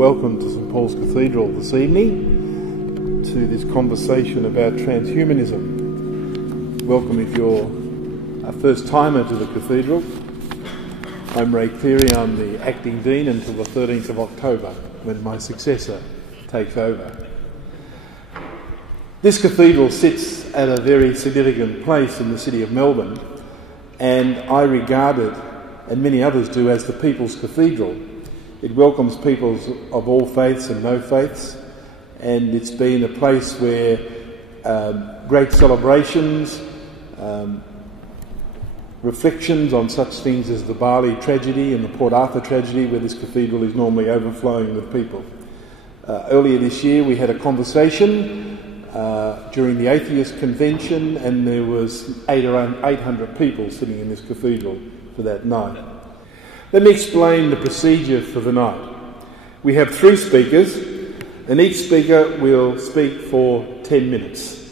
Welcome to St Paul's Cathedral this evening to this conversation about transhumanism. Welcome if you're a first timer to the Cathedral. I'm Ray Cleary, I'm the Acting Dean until the 13th of October when my successor takes over. This cathedral sits at a very significant place in the city of Melbourne, and I regard it, and many others do, as the People's Cathedral. It welcomes people of all faiths and no faiths, and it's been a place where great celebrations, reflections on such things as the Bali tragedy and the Port Arthur tragedy, where this cathedral is normally overflowing with people. Earlier this year we had a conversation during the Atheist Convention, and there was around 800 people sitting in this cathedral for that night. Let me explain the procedure for the night. We have 3 speakers, and each speaker will speak for 10 minutes.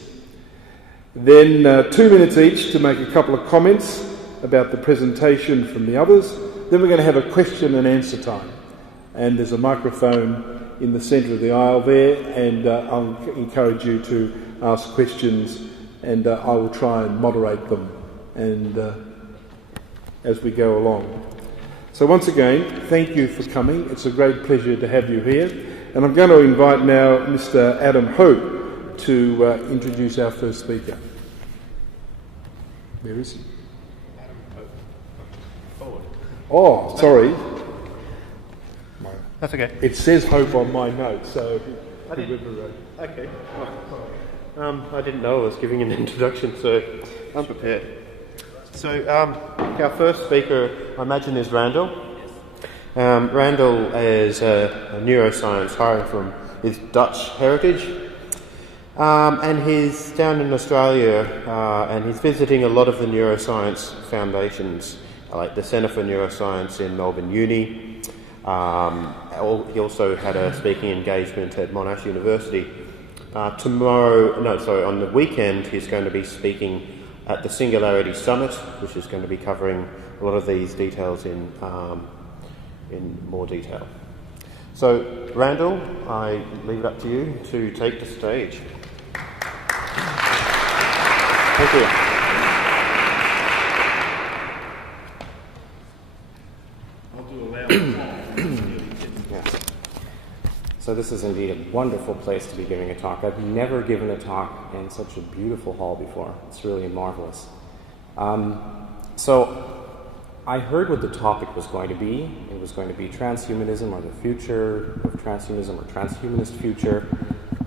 Then 2 minutes each to make a couple of comments about the presentation from the others. Then we're going to have a question and answer time. And there's a microphone in the centre of the aisle there, and I'll encourage you to ask questions, and I will try and moderate them and as we go along. So once again, thank you for coming. It's a great pleasure to have you here. And I'm going to invite now Mr. Adam Hope to introduce our first speaker. Where is he? Adam Hope. Forward. Oh, sorry. That's okay. It says Hope on my note, so... Okay. I didn't know I was giving an introduction, so I'm prepared. So, our first speaker, I imagine, is Randall. Randall is a neuroscience hiring from his Dutch heritage, and he's down in Australia, and he's visiting a lot of the neuroscience foundations, like the Centre for Neuroscience in Melbourne Uni. He also had a speaking engagement at Monash University. On the weekend, he's going to be speaking at the Singularity Summit, which is going to be covering a lot of these details in more detail. So, Randall, I leave it up to you to take the stage. Thank you. I'll do a loud Yes. So this is indeed a wonderful place to be giving a talk. I've never given a talk in such a beautiful hall before. It's really marvelous. So I heard what the topic was going to be. It was going to be transhumanism, or the future of transhumanism, or transhumanist future.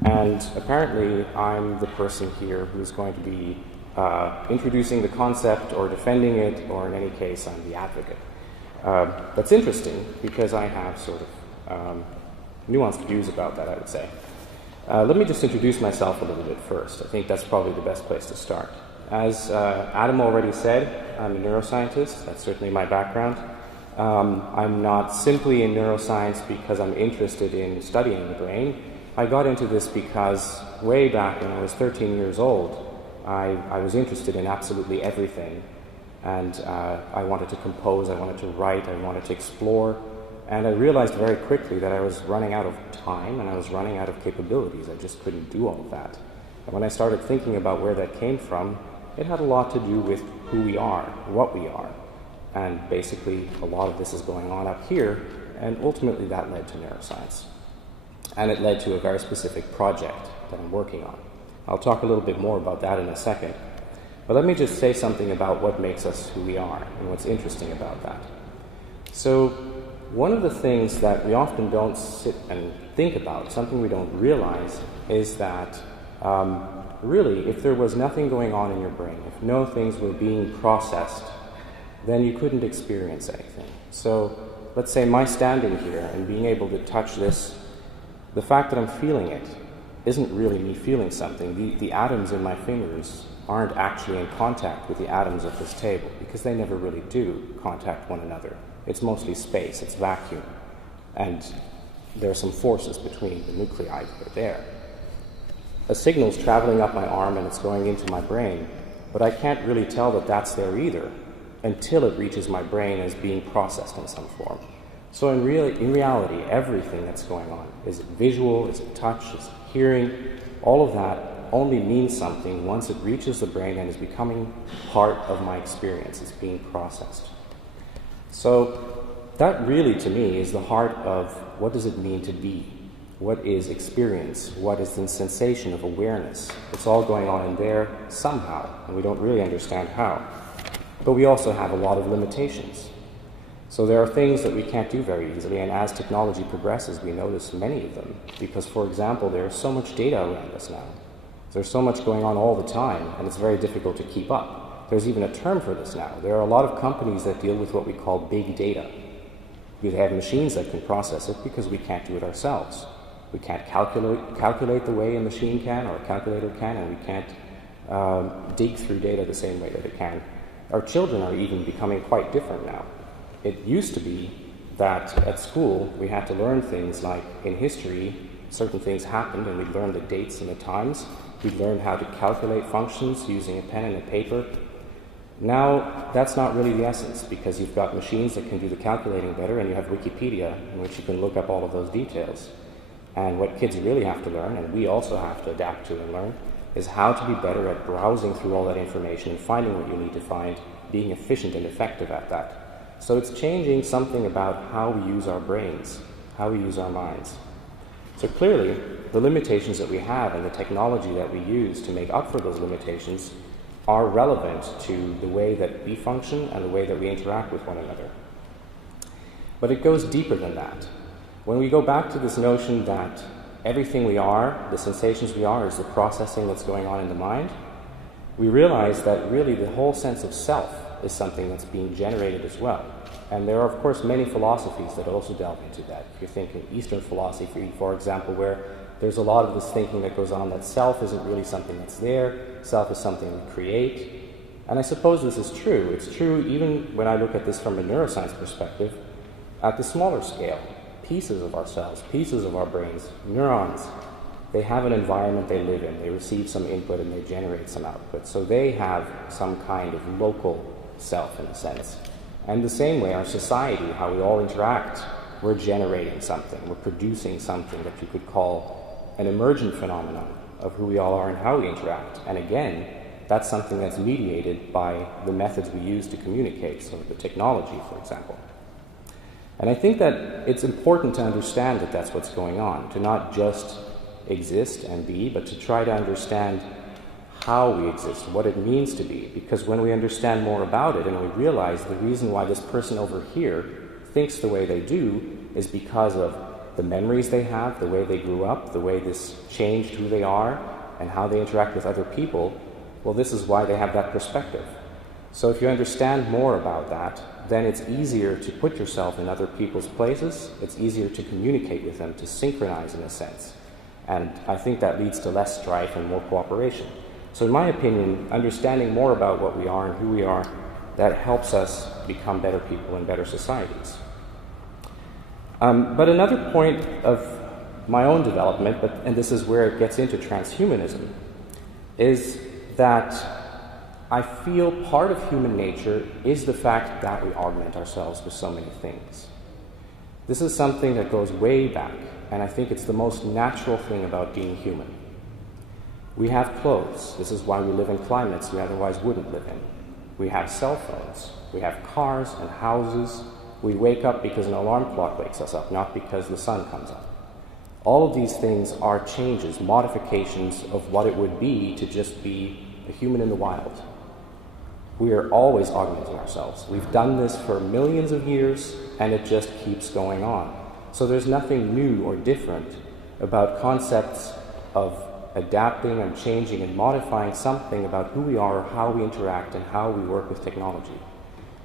And apparently I'm the person here who's going to be introducing the concept or defending it, or in any case I'm the advocate. That's interesting because I have sort of nuanced views about that, I would say. Let me just introduce myself a little bit first. I think that's probably the best place to start. As Adam already said, I'm a neuroscientist. That's certainly my background. I'm not simply in neuroscience because I'm interested in studying the brain. I got into this because way back when I was 13 years old, I was interested in absolutely everything. And I wanted to compose, I wanted to write, I wanted to explore. And I realized very quickly that I was running out of time and I was running out of capabilities. I just couldn't do all of that. And when I started thinking about where that came from, it had a lot to do with who we are, what we are. And basically, a lot of this is going on up here, and ultimately that led to neuroscience. And it led to a very specific project that I'm working on. I'll talk a little bit more about that in a second. But let me just say something about what makes us who we are and what's interesting about that. So, one of the things that we often don't sit and think about, something we don't realize, is that really, if there was nothing going on in your brain, if no things were being processed, then you couldn't experience anything. So, let's say my standing here and being able to touch this, the fact that I'm feeling it isn't really me feeling something. The atoms in my fingers aren't actually in contact with the atoms of this table, because they never really do contact one another. It's mostly space, it's vacuum, and there are some forces between the nuclei that are there. A signal's traveling up my arm and it's going into my brain, but I can't really tell that that's there either until it reaches my brain as being processed in some form. So in reality, everything that's going on, is it visual, is it touch, is it hearing, all of that only means something once it reaches the brain and is becoming part of my experience. It's being processed. So that really, to me, is the heart of what does it mean to be? What is experience? What is the sensation of awareness? It's all going on in there somehow, and we don't really understand how. But we also have a lot of limitations. So there are things that we can't do very easily, and as technology progresses, we notice many of them. Because, for example, there is so much data around us now. There's so much going on all the time, and it's very difficult to keep up. There's even a term for this now. There are a lot of companies that deal with what we call big data. We have machines that can process it because we can't do it ourselves. We can't calculate the way a machine can or a calculator can, and we can't dig through data the same way that it can. Our children are even becoming quite different now. It used to be that at school we had to learn things like in history, certain things happened and we'd learn the dates and the times. We'd learn how to calculate functions using a pen and a paper. Now, that's not really the essence, because you've got machines that can do the calculating better, and you have Wikipedia, in which you can look up all of those details. And what kids really have to learn, and we also have to adapt to and learn, is how to be better at browsing through all that information and finding what you need to find, being efficient and effective at that. So it's changing something about how we use our brains, how we use our minds. So clearly, the limitations that we have and the technology that we use to make up for those limitations are relevant to the way that we function and the way that we interact with one another. But it goes deeper than that. When we go back to this notion that everything we are, the sensations we are, is the processing that's going on in the mind, we realize that really the whole sense of self is something that's being generated as well. And there are, of course, many philosophies that also delve into that. If you think in Eastern philosophy, for example, where there's a lot of this thinking that goes on that self isn't really something that's there, self is something we create. And I suppose this is true. It's true even when I look at this from a neuroscience perspective, at the smaller scale. Pieces of ourselves, pieces of our brains, neurons, they have an environment they live in. They receive some input and they generate some output. So they have some kind of local self in a sense. And the same way, our society, how we all interact, we're generating something, we're producing something that you could call an emergent phenomenon of who we all are and how we interact. And again, that's something that's mediated by the methods we use to communicate, so the technology, for example. And I think that it's important to understand that that's what's going on, to not just exist and be, but to try to understand how we exist, what it means to be. Because when we understand more about it and we realize the reason why this person over here thinks the way they do is because of the memories they have, the way they grew up, the way this changed who they are, and how they interact with other people, well, this is why they have that perspective. So if you understand more about that, then it's easier to put yourself in other people's places, it's easier to communicate with them, to synchronize in a sense. And I think that leads to less strife and more cooperation. So in my opinion, understanding more about what we are and who we are, that helps us become better people and better societies. But another point of my own development, and this is where it gets into transhumanism, is that I feel part of human nature is the fact that we augment ourselves with so many things. This is something that goes way back, and I think it's the most natural thing about being human. We have clothes. This is why we live in climates we otherwise wouldn't live in. We have cell phones. We have cars and houses. We wake up because an alarm clock wakes us up, not because the sun comes up. All of these things are changes, modifications of what it would be to just be a human in the wild. We are always augmenting ourselves. We've done this for millions of years, and it just keeps going on. So there's nothing new or different about concepts of adapting and changing and modifying something about who we are, how we interact, and how we work with technology.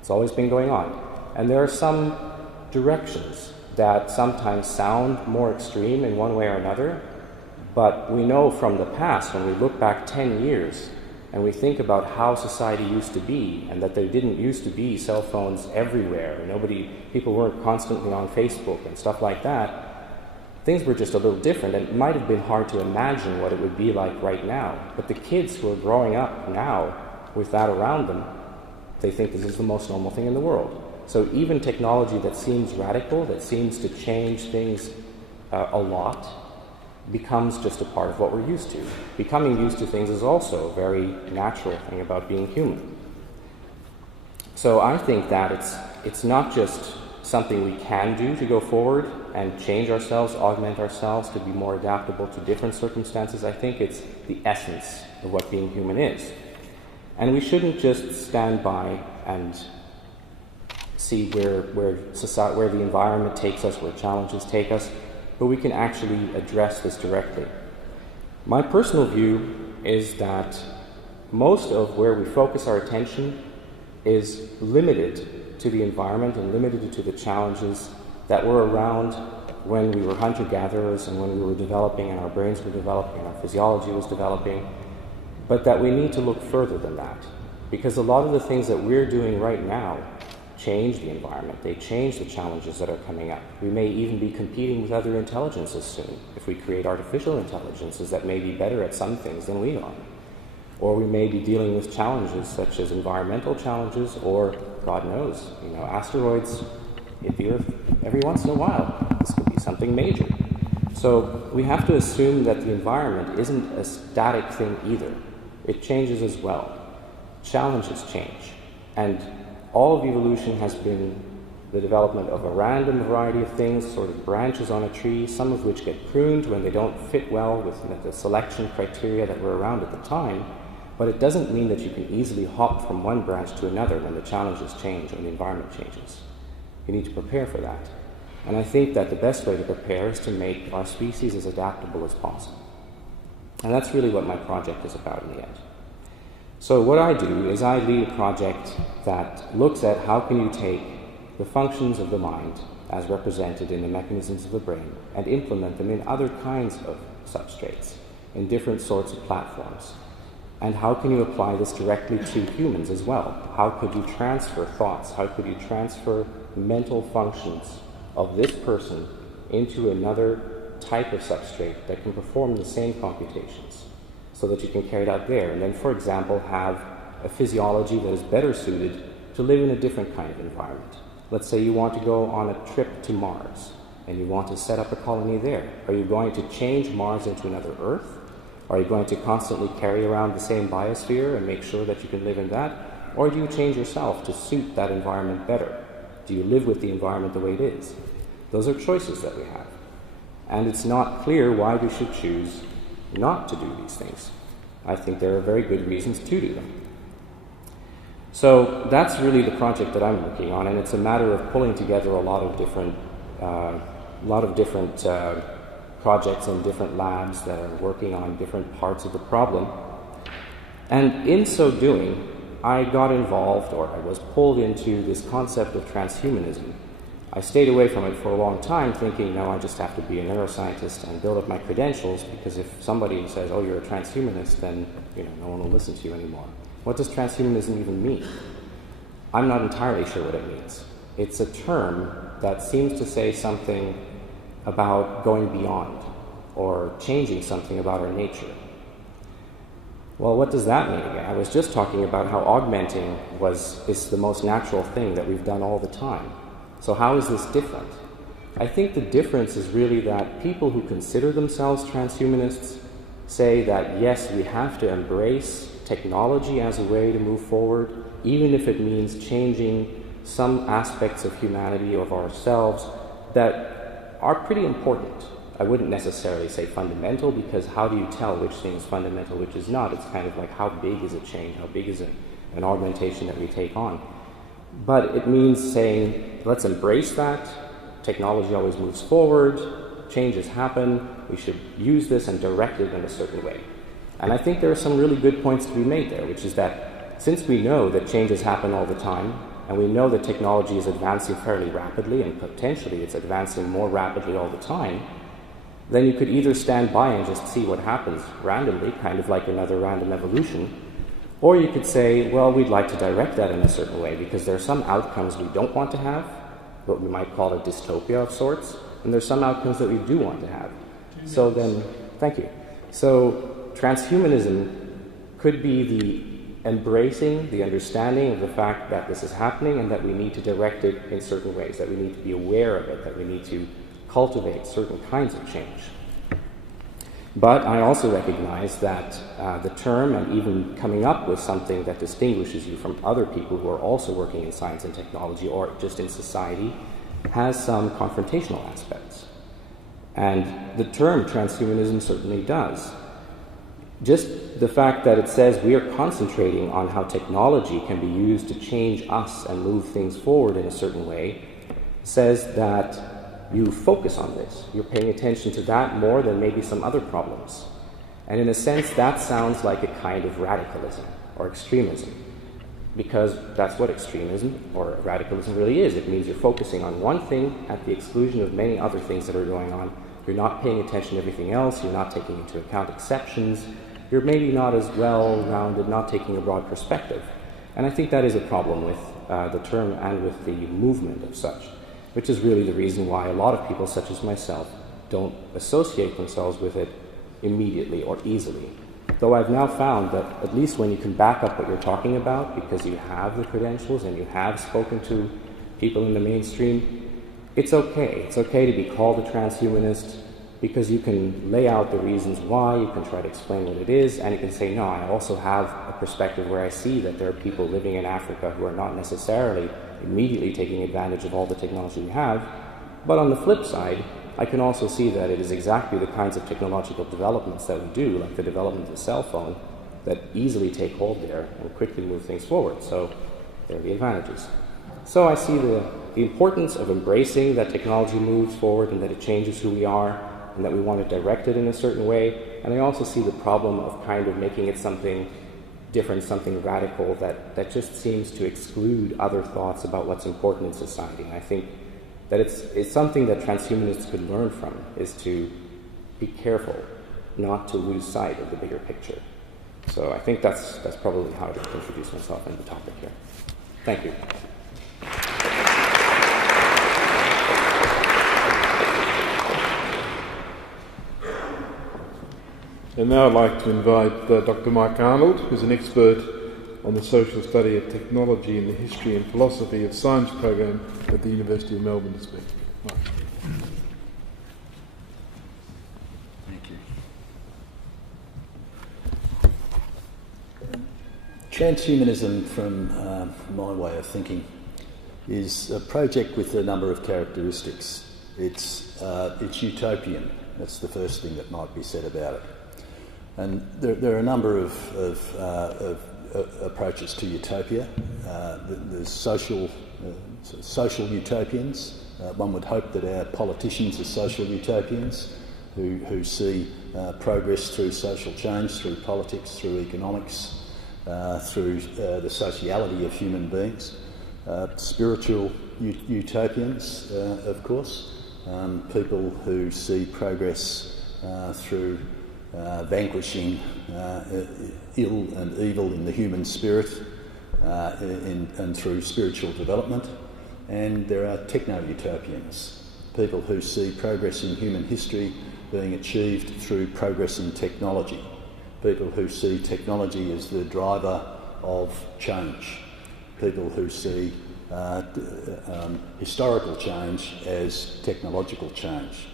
It's always been going on. And there are some directions that sometimes sound more extreme in one way or another, but we know from the past, when we look back 10 years, and we think about how society used to be, and that there didn't used to be cell phones everywhere, people weren't constantly on Facebook and stuff like that, things were just a little different, and it might have been hard to imagine what it would be like right now. But the kids who are growing up now with that around them, they think this is the most normal thing in the world. So even technology that seems radical, that seems to change things a lot, becomes just a part of what we're used to. Becoming used to things is also a very natural thing about being human. So I think that it's not just something we can do to go forward and change ourselves, augment ourselves to be more adaptable to different circumstances. I think it's the essence of what being human is. And we shouldn't just stand by and see where the environment takes us, where challenges take us, but we can actually address this directly. My personal view is that most of where we focus our attention is limited to the environment and limited to the challenges that were around when we were hunter-gatherers and when we were developing and our brains were developing and our physiology was developing, but that we need to look further than that. Because a lot of the things that we're doing right now change the environment. They change the challenges that are coming up. We may even be competing with other intelligences soon if we create artificial intelligences that may be better at some things than we are. Or we may be dealing with challenges such as environmental challenges or, God knows, asteroids hit the Earth every once in a while. This could be something major. So we have to assume that the environment isn't a static thing either. It changes as well. Challenges change. And all of evolution has been the development of a random variety of things, sort of branches on a tree, some of which get pruned when they don't fit well with the selection criteria that were around at the time. But it doesn't mean that you can easily hop from one branch to another when the challenges change or the environment changes. You need to prepare for that. And I think that the best way to prepare is to make our species as adaptable as possible. And that's really what my project is about in the end. So what I do is I lead a project that looks at how can you take the functions of the mind as represented in the mechanisms of the brain and implement them in other kinds of substrates, in different sorts of platforms. And how can you apply this directly to humans as well? How could you transfer thoughts? How could you transfer mental functions of this person into another type of substrate that can perform the same computations so that you can carry it out there? And then, for example, have a physiology that is better suited to live in a different kind of environment. Let's say you want to go on a trip to Mars and you want to set up a colony there. Are you going to change Mars into another Earth? Are you going to constantly carry around the same biosphere and make sure that you can live in that? Or do you change yourself to suit that environment better? Do you live with the environment the way it is? Those are choices that we have. And it's not clear why we should choose not to do these things. I think there are very good reasons to do them. So that's really the project that I'm working on, and it's a matter of pulling together a lot of different projects in different labs that are working on different parts of the problem. And in so doing, I got involved, or I was pulled into this concept of transhumanism. I stayed away from it for a long time thinking, no, I just have to be a neuroscientist and build up my credentials, because if somebody says, oh, you're a transhumanist, then no one will listen to you anymore. What does transhumanism even mean? I'm not entirely sure what it means. It's a term that seems to say something about going beyond or changing something about our nature. Well, what does that mean again? I was just talking about how augmenting is the most natural thing that we've done all the time. So how is this different? I think the difference is really that people who consider themselves transhumanists say that yes, we have to embrace technology as a way to move forward, even if it means changing some aspects of humanity, of ourselves, that are pretty important. I wouldn't necessarily say fundamental, because how do you tell which thing is fundamental, which is not? It's kind of like, how big is a change? How big is an augmentation that we take on? But it means saying, let's embrace that. Technology always moves forward. Changes happen. We should use this and direct it in a certain way. And I think there are some really good points to be made there, which is that since we know that changes happen all the time, and we know that technology is advancing fairly rapidly, and potentially it's advancing more rapidly all the time, then you could either stand by and just see what happens randomly, kind of like another random evolution, or you could say, well, we'd like to direct that in a certain way, because there are some outcomes we don't want to have, what we might call a dystopia of sorts, and there's some outcomes that we do want to have. So then, thank you. So transhumanism could be the embracing the understanding of the fact that this is happening and that we need to direct it in certain ways, that we need to be aware of it, that we need to cultivate certain kinds of change. But I also recognize that the term, and even coming up with something that distinguishes you from other people who are also working in science and technology or just in society, has some confrontational aspects. And the term transhumanism certainly does. Just the fact that it says we are concentrating on how technology can be used to change us and move things forward in a certain way says that you focus on this. You're paying attention to that more than maybe some other problems. And in a sense, that sounds like a kind of radicalism or extremism, because that's what extremism or radicalism really is. It means you're focusing on one thing at the exclusion of many other things that are going on. You're not paying attention to everything else. You're not taking into account exceptions. You're maybe not as well-rounded, not taking a broad perspective. And I think that is a problem with the term and with the movement of such, which is really the reason why a lot of people, such as myself, don't associate themselves with it immediately or easily. Though I've now found that at least when you can back up what you're talking about, because you have the credentials and you have spoken to people in the mainstream, it's okay. It's okay to be called a transhumanist, because you can lay out the reasons why, you can try to explain what it is, and you can say, no, I also have a perspective where I see that there are people living in Africa who are not necessarily immediately taking advantage of all the technology we have. But on the flip side, I can also see that it is exactly the kinds of technological developments that we do, like the development of the cell phone, that easily take hold there and quickly move things forward. So there are the advantages. So I see the importance of embracing that technology moves forward and that it changes who we are and that we want to direct it in a certain way. And I also see the problem of kind of making it something different, something radical that just seems to exclude other thoughts about what's important in society. And I think that it's something that transhumanists could learn from, is to be careful not to lose sight of the bigger picture. So I think that's probably how I would introduce myself in the topic here. Thank you. And now I'd like to invite Dr. Mike Arnold, who's an expert on the social study of technology in the history and philosophy of science program at the University of Melbourne, to speak. Mike. Thank you. Transhumanism, from my way of thinking, is a project with a number of characteristics. It's utopian. That's the first thing that might be said about it. And there are a number of approaches to utopia. There's social utopians. One would hope that our politicians are social utopians who see progress through social change, through politics, through economics, through the sociality of human beings. Spiritual utopians, of course, people who see progress through vanquishing ill and evil in the human spirit and through spiritual development. And there are techno-utopians, people who see progress in human history being achieved through progress in technology, people who see technology as the driver of change, people who see historical change as technological change.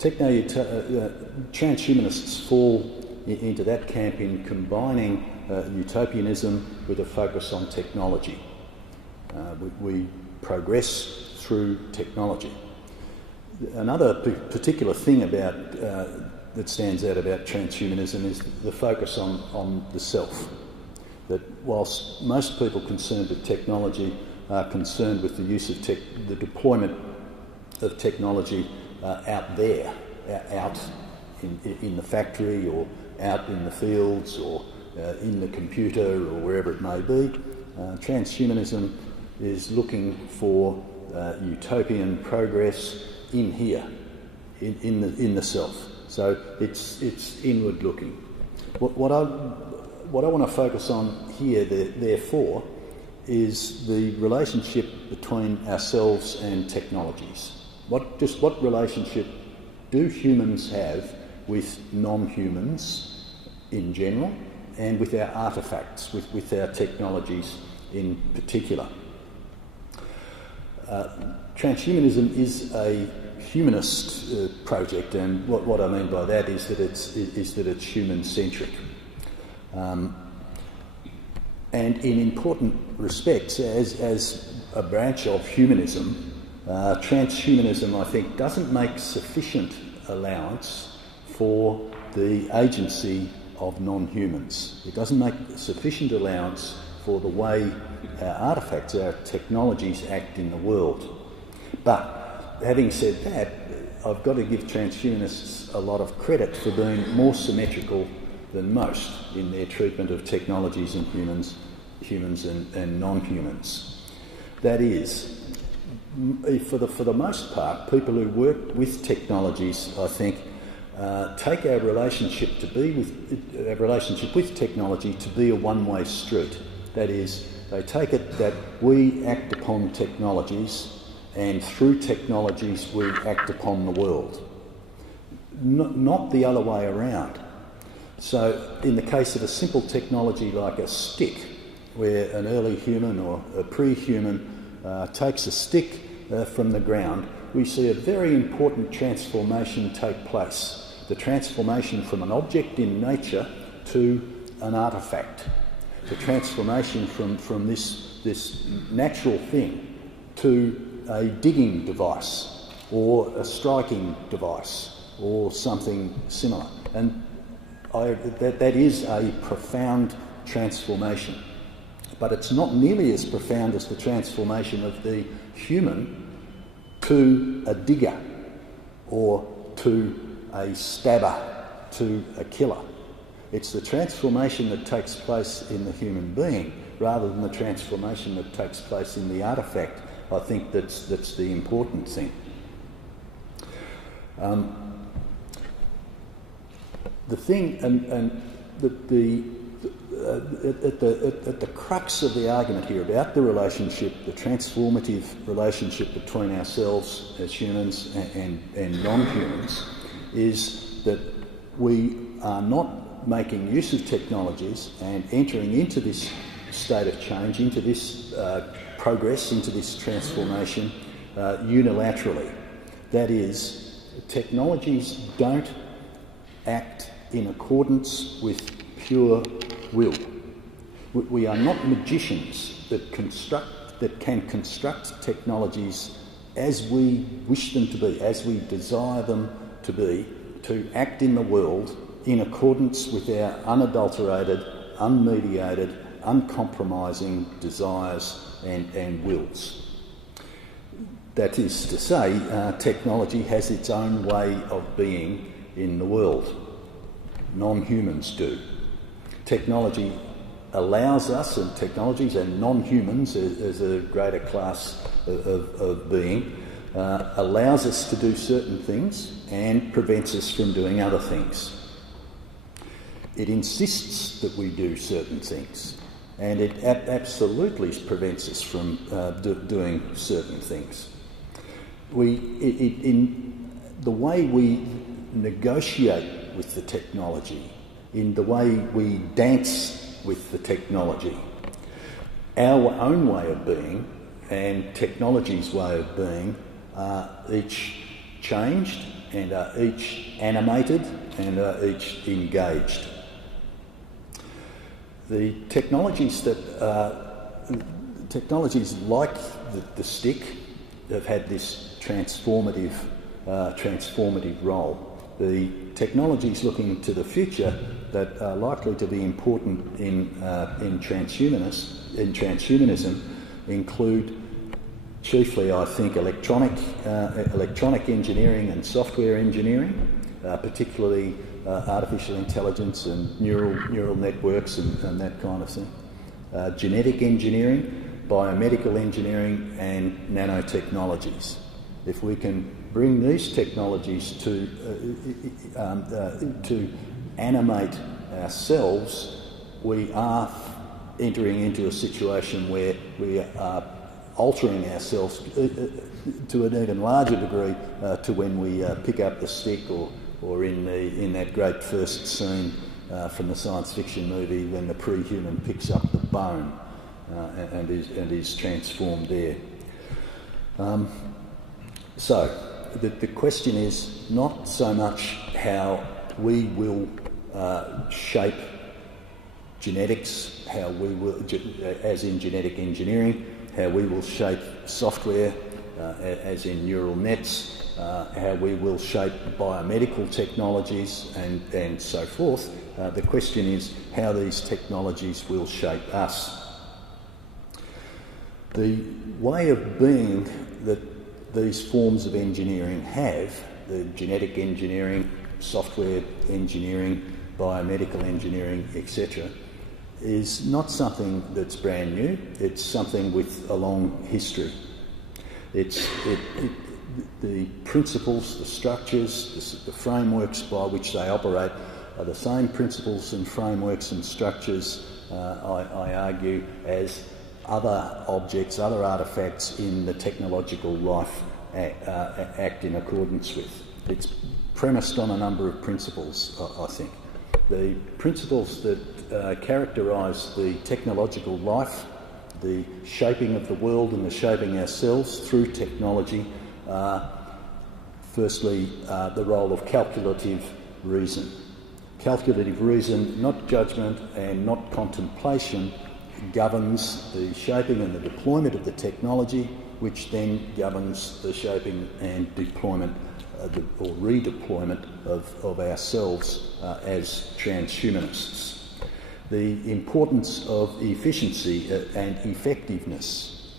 Transhumanists fall into that camp in combining utopianism with a focus on technology. We progress through technology. Another particular thing about that stands out about transhumanism is the focus on the self. That whilst most people concerned with technology are concerned with the use of the deployment of technology out there, out in the factory or out in the fields or in the computer or wherever it may be, transhumanism is looking for utopian progress in here, in the self. So it's inward looking. What I want to focus on here, therefore, is the relationship between ourselves and technologies. What relationship do humans have with non-humans in general, and with our artefacts, with our technologies in particular. Transhumanism is a humanist project, and what I mean by that is that it's human-centric. And in important respects, as a branch of humanism, transhumanism, I think, doesn't make sufficient allowance for the agency of non-humans. It doesn't make sufficient allowance for the way our artefacts, our technologies act in the world. But having said that, I've got to give transhumanists a lot of credit for being more symmetrical than most in their treatment of technologies and humans and non-humans. That is, for the most part, people who work with technologies, I think, take our relationship with technology to be a one-way street. That is, they take it that we act upon technologies, and through technologies we act upon the world. Not the other way around. So in the case of a simple technology like a stick, where an early human or a pre-human takes a stick from the ground, we see a very important transformation take place. The transformation from an object in nature to an artefact. The transformation from this natural thing to a digging device or a striking device or something similar. And that is a profound transformation. But it's not nearly as profound as the transformation of the human to a digger or to a stabber, to a killer. It's the transformation that takes place in the human being rather than the transformation that takes place in the artefact. I think that's the important thing. The thing, at the crux of the argument here about the relationship, the transformative relationship between ourselves as humans and non-humans, is that we are not making use of technologies and entering into this state of change, into this progress, into this transformation unilaterally. That is, technologies don't act in accordance with pure will. We are not magicians that can construct technologies as we wish them to be, as we desire them to be, to act in the world in accordance with our unadulterated, unmediated, uncompromising desires and wills. That is to say, technology has its own way of being in the world. Non-humans do. Technology allows us, and technologies and non-humans as a greater class of being, allows us to do certain things and prevents us from doing other things. It insists that we do certain things, and it absolutely prevents us from doing certain things. In the way we negotiate with the technology, in the way we dance with the technology, our own way of being and technology's way of being are each changed and are each animated and are each engaged. The technologies like the stick have had this transformative role. The technologies looking to the future that are likely to be important in transhumanism include chiefly, I think, electronic engineering and software engineering, particularly artificial intelligence and neural networks and that kind of thing. Genetic engineering, biomedical engineering, and nanotechnologies. If we can bring these technologies to animate ourselves, we are entering into a situation where we are altering ourselves to an even larger degree to when we pick up the stick or in that great first scene from the science fiction movie when the pre-human picks up the bone and is transformed there. So the question is not so much how we will shape genetics, how we will, as in genetic engineering, how we will shape software, as in neural nets, how we will shape biomedical technologies and so forth. The question is how these technologies will shape us. The way of being that these forms of engineering have, the genetic engineering, software engineering, biomedical engineering, etc., is not something that's brand new. It's something with a long history. The principles, the structures, the frameworks by which they operate are the same principles and frameworks and structures, I argue, as other objects, other artefacts in the technological life act in accordance with. It's premised on a number of principles, I think. The principles that characterise the technological life, the shaping of the world and the shaping ourselves through technology, firstly, the role of calculative reason. Calculative reason, not judgment and not contemplation, governs the shaping and the deployment of the technology, which then governs the shaping and deployment or redeployment of ourselves as transhumanists. The importance of efficiency and effectiveness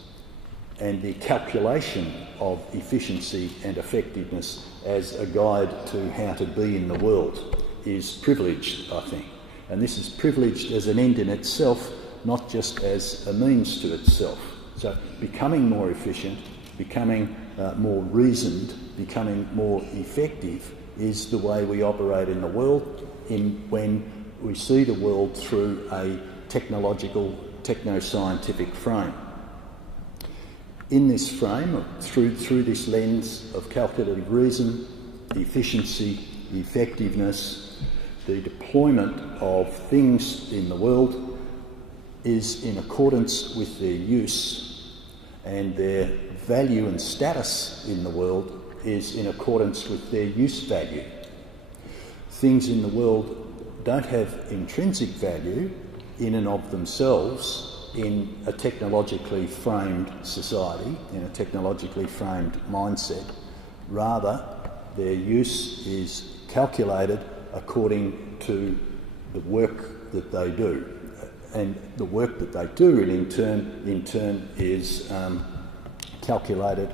and the calculation of efficiency and effectiveness as a guide to how to be in the world is privileged, I think. And this is privileged as an end in itself, not just as a means to itself. So becoming more efficient, becoming more reasoned, becoming more effective is the way we operate in the world when we see the world through a technological, techno-scientific frame. In this frame, through this lens of calculative reason, efficiency, effectiveness, the deployment of things in the world is in accordance with their use, and their value and status in the world is in accordance with their use value. Things in the world don't have intrinsic value in and of themselves in a technologically framed society, in a technologically framed mindset. Rather, their use is calculated according to the work that they do. And the work that they do in turn is calculated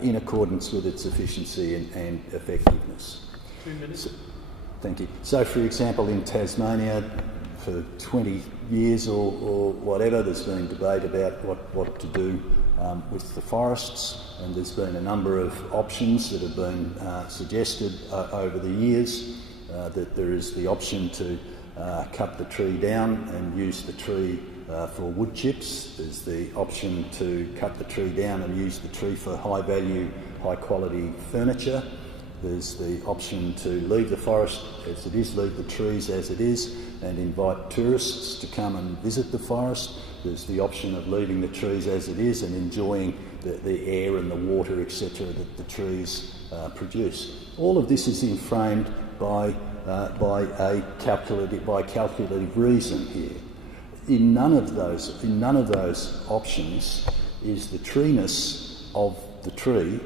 in accordance with its efficiency and effectiveness. 2 minutes. Thank you. So, for example, in Tasmania, for 20 years or whatever, there's been debate about what to do with the forests, and there's been a number of options that have been suggested over the years. That there is the option to cut the tree down and use the tree for wood chips. There's the option to cut the tree down and use the tree for high-value, high-quality furniture. There's the option to leave the forest as it is, leave the trees as it is, and invite tourists to come and visit the forest. There's the option of leaving the trees as it is and enjoying the air and the water, etc., that the trees produce. All of this is inframed by calculative reason here. In none of those options is the treeness of the tree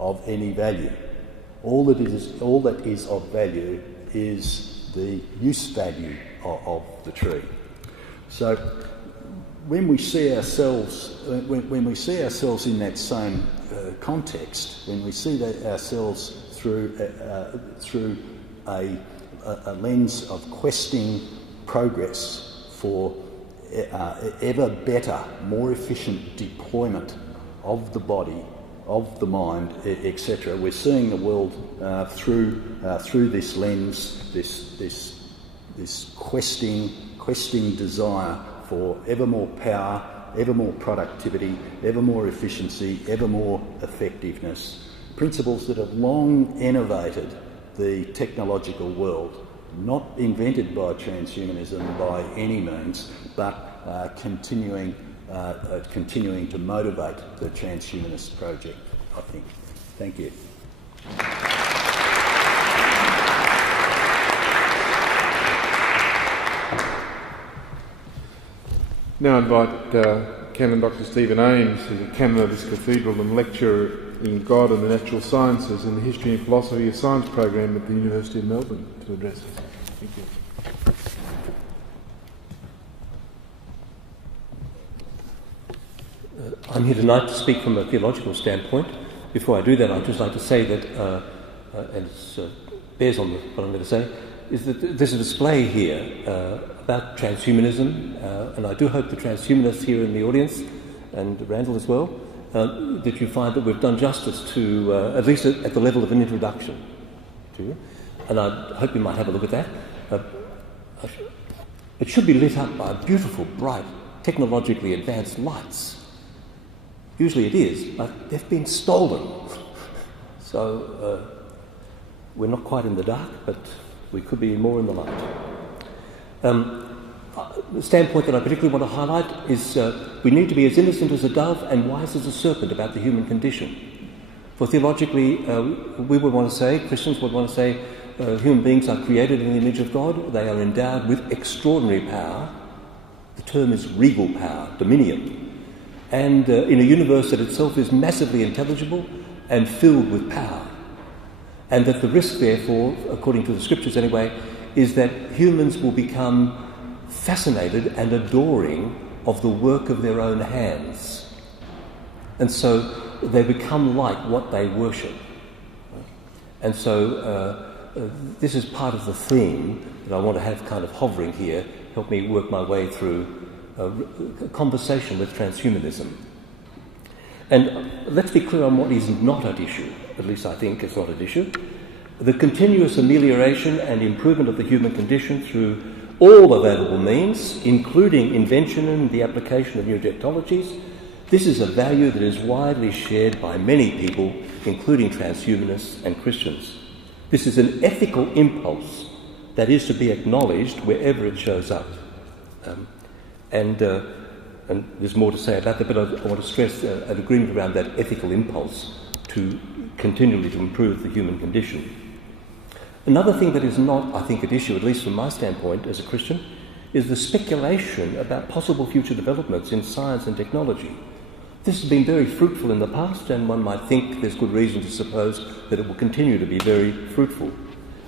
of any value. All that is of value is the use value of the tree. So when we see ourselves in that same context, when we see ourselves through a lens of questing progress for ever better, more efficient deployment of the body, of the mind, etc. We're seeing the world through this lens, this questing desire for ever more power, ever more productivity, ever more efficiency, ever more effectiveness. Principles that have long enervated the technological world not invented by transhumanism by any means, but continuing to motivate the transhumanist project, I think. Thank you. Now I invite Canon Dr. Stephen Ames, who's a canon of this cathedral and lecturer in God and the Natural Sciences and the History and Philosophy of Science program at the University of Melbourne, to address us. Thank you. I'm here tonight to speak from a theological standpoint. Before I do that, I'd just like to say that, and it bears on what I'm going to say, is that there's a display here about transhumanism, and I do hope the transhumanists here in the audience, and Randall as well, that you find that we've done justice to, at least at the level of an introduction to you. And I hope you might have a look at that. It should be lit up by beautiful, bright, technologically advanced lights. Usually it is, but they've been stolen. So we're not quite in the dark, but we could be more in the light. The standpoint that I particularly want to highlight is we need to be as innocent as a dove and wise as a serpent about the human condition. For theologically, we would want to say, Christians would want to say, human beings are created in the image of God. They are endowed with extraordinary power. The term is regal power, dominion. And in a universe that itself is massively intelligible and filled with power. And that the risk, therefore, according to the scriptures anyway, is that humans will become fascinated and adoring of the work of their own hands. And so they become like what they worship. And so this is part of the theme that I want to have kind of hovering here, help me work my way through a conversation with transhumanism. And let's be clear on what is not at issue, at least I think it's not at issue. The continuous amelioration and improvement of the human condition through all available means, including invention and the application of new technologies. This is a value that is widely shared by many people, including transhumanists and Christians. This is an ethical impulse that is to be acknowledged wherever it shows up. And there's more to say about that, but I want to stress an agreement around that ethical impulse to continually to improve the human condition. Another thing that is not, I think, at issue, at least from my standpoint as a Christian, is the speculation about possible future developments in science and technology. This has been very fruitful in the past, and one might think there's good reason to suppose that it will continue to be very fruitful,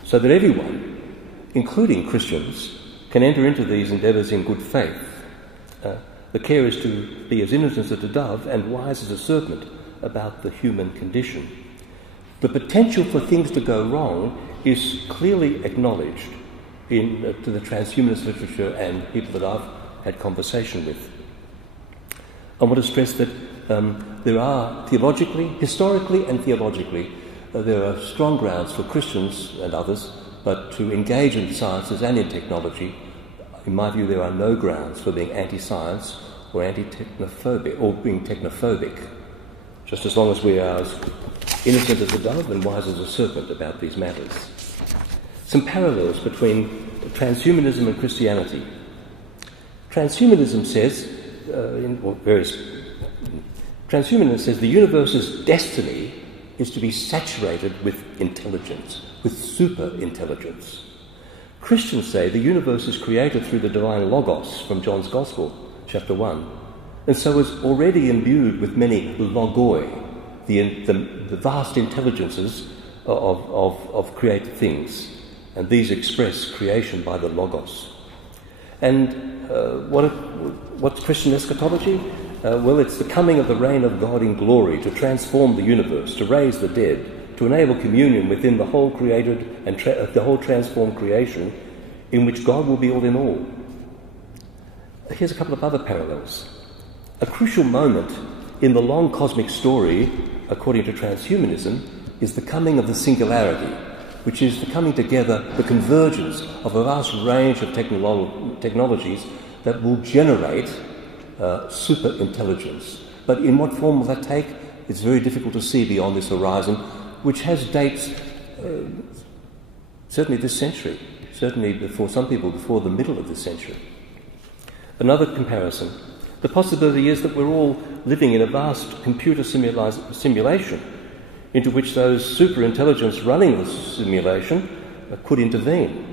so that everyone, including Christians, can enter into these endeavours in good faith. The care is to be as innocent as a dove and wise as a serpent about the human condition. The potential for things to go wrong is clearly acknowledged to the transhumanist literature and people that I've had conversation with. I want to stress that there are theologically, historically and theologically, there are strong grounds for Christians and others, but to engage in sciences and in technology. In my view, there are no grounds for being anti-science or anti-technophobic or being technophobic, just as long as we are as innocent as a dove and wise as a serpent about these matters. Some parallels between transhumanism and Christianity. Transhumanism says, transhumanism says the universe's destiny is to be saturated with intelligence, with super intelligence. Christians say the universe is created through the divine logos from John's Gospel, chapter 1, and so is already imbued with many logoi, the vast intelligences of created things, and these express creation by the logos. And what's Christian eschatology? Well, it's the coming of the reign of God in glory to transform the universe, to raise the dead, to enable communion within the whole created and the whole transformed creation in which God will be all in all. Here's a couple of other parallels. A crucial moment in the long cosmic story, according to transhumanism, is the coming of the singularity, which is the coming together, the convergence of a vast range of technologies that will generate super intelligence. But in what form will that take? It's very difficult to see beyond this horizon, which has dates certainly this century. certainly for some people before the middle of this century. Another comparison, the possibility is that we're all living in a vast computer simulation into which those super-intelligence running the simulation could intervene.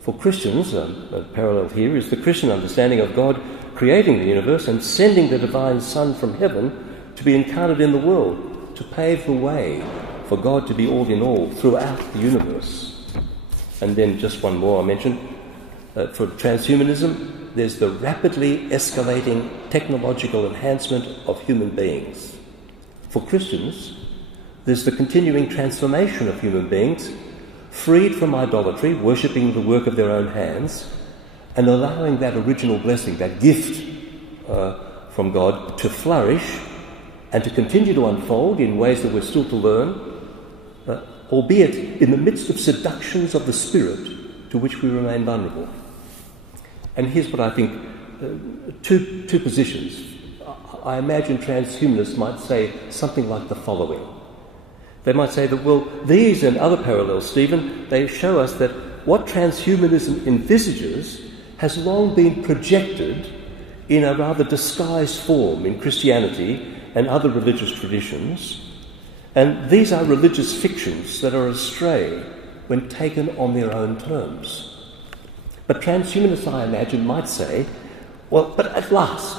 For Christians, a parallel here is the Christian understanding of God creating the universe and sending the divine Son from heaven to be incarnate in the world, to pave the way for God to be all in all throughout the universe. And then just one more I mentioned. For transhumanism, there's the rapidly escalating technological enhancement of human beings. For Christians, there's the continuing transformation of human beings, freed from idolatry, worshipping the work of their own hands, and allowing that original blessing, that gift from God, to flourish and to continue to unfold in ways that we're still to learn, albeit in the midst of seductions of the spirit to which we remain vulnerable. And here's what I think, two positions. I imagine transhumanists might say something like the following. They might say that, well, these and other parallels, Stephen, they show us that what transhumanism envisages has long been projected in a rather disguised form in Christianity and other religious traditions, and these are religious fictions that are astray when taken on their own terms. But transhumanists, I imagine, might say, well, but at last,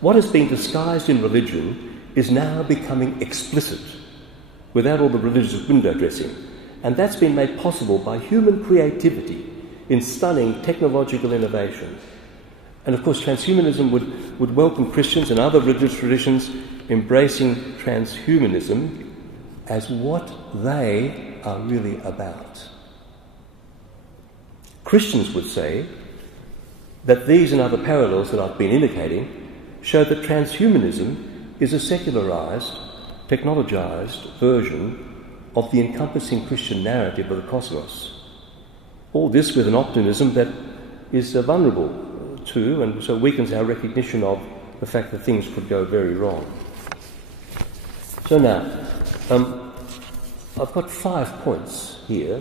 what has been disguised in religion is now becoming explicit, without all the religious window dressing. And that's been made possible by human creativity in stunning technological innovation. And of course, transhumanism would welcome Christians and other religious traditions embracing transhumanism as what they are really about. Christians would say that these and other parallels that I've been indicating show that transhumanism is a secularized, technologized version of the encompassing Christian narrative of the cosmos. All this with an optimism that is vulnerable to, and so weakens our recognition of the fact that things could go very wrong. So now, I've got 5 points here,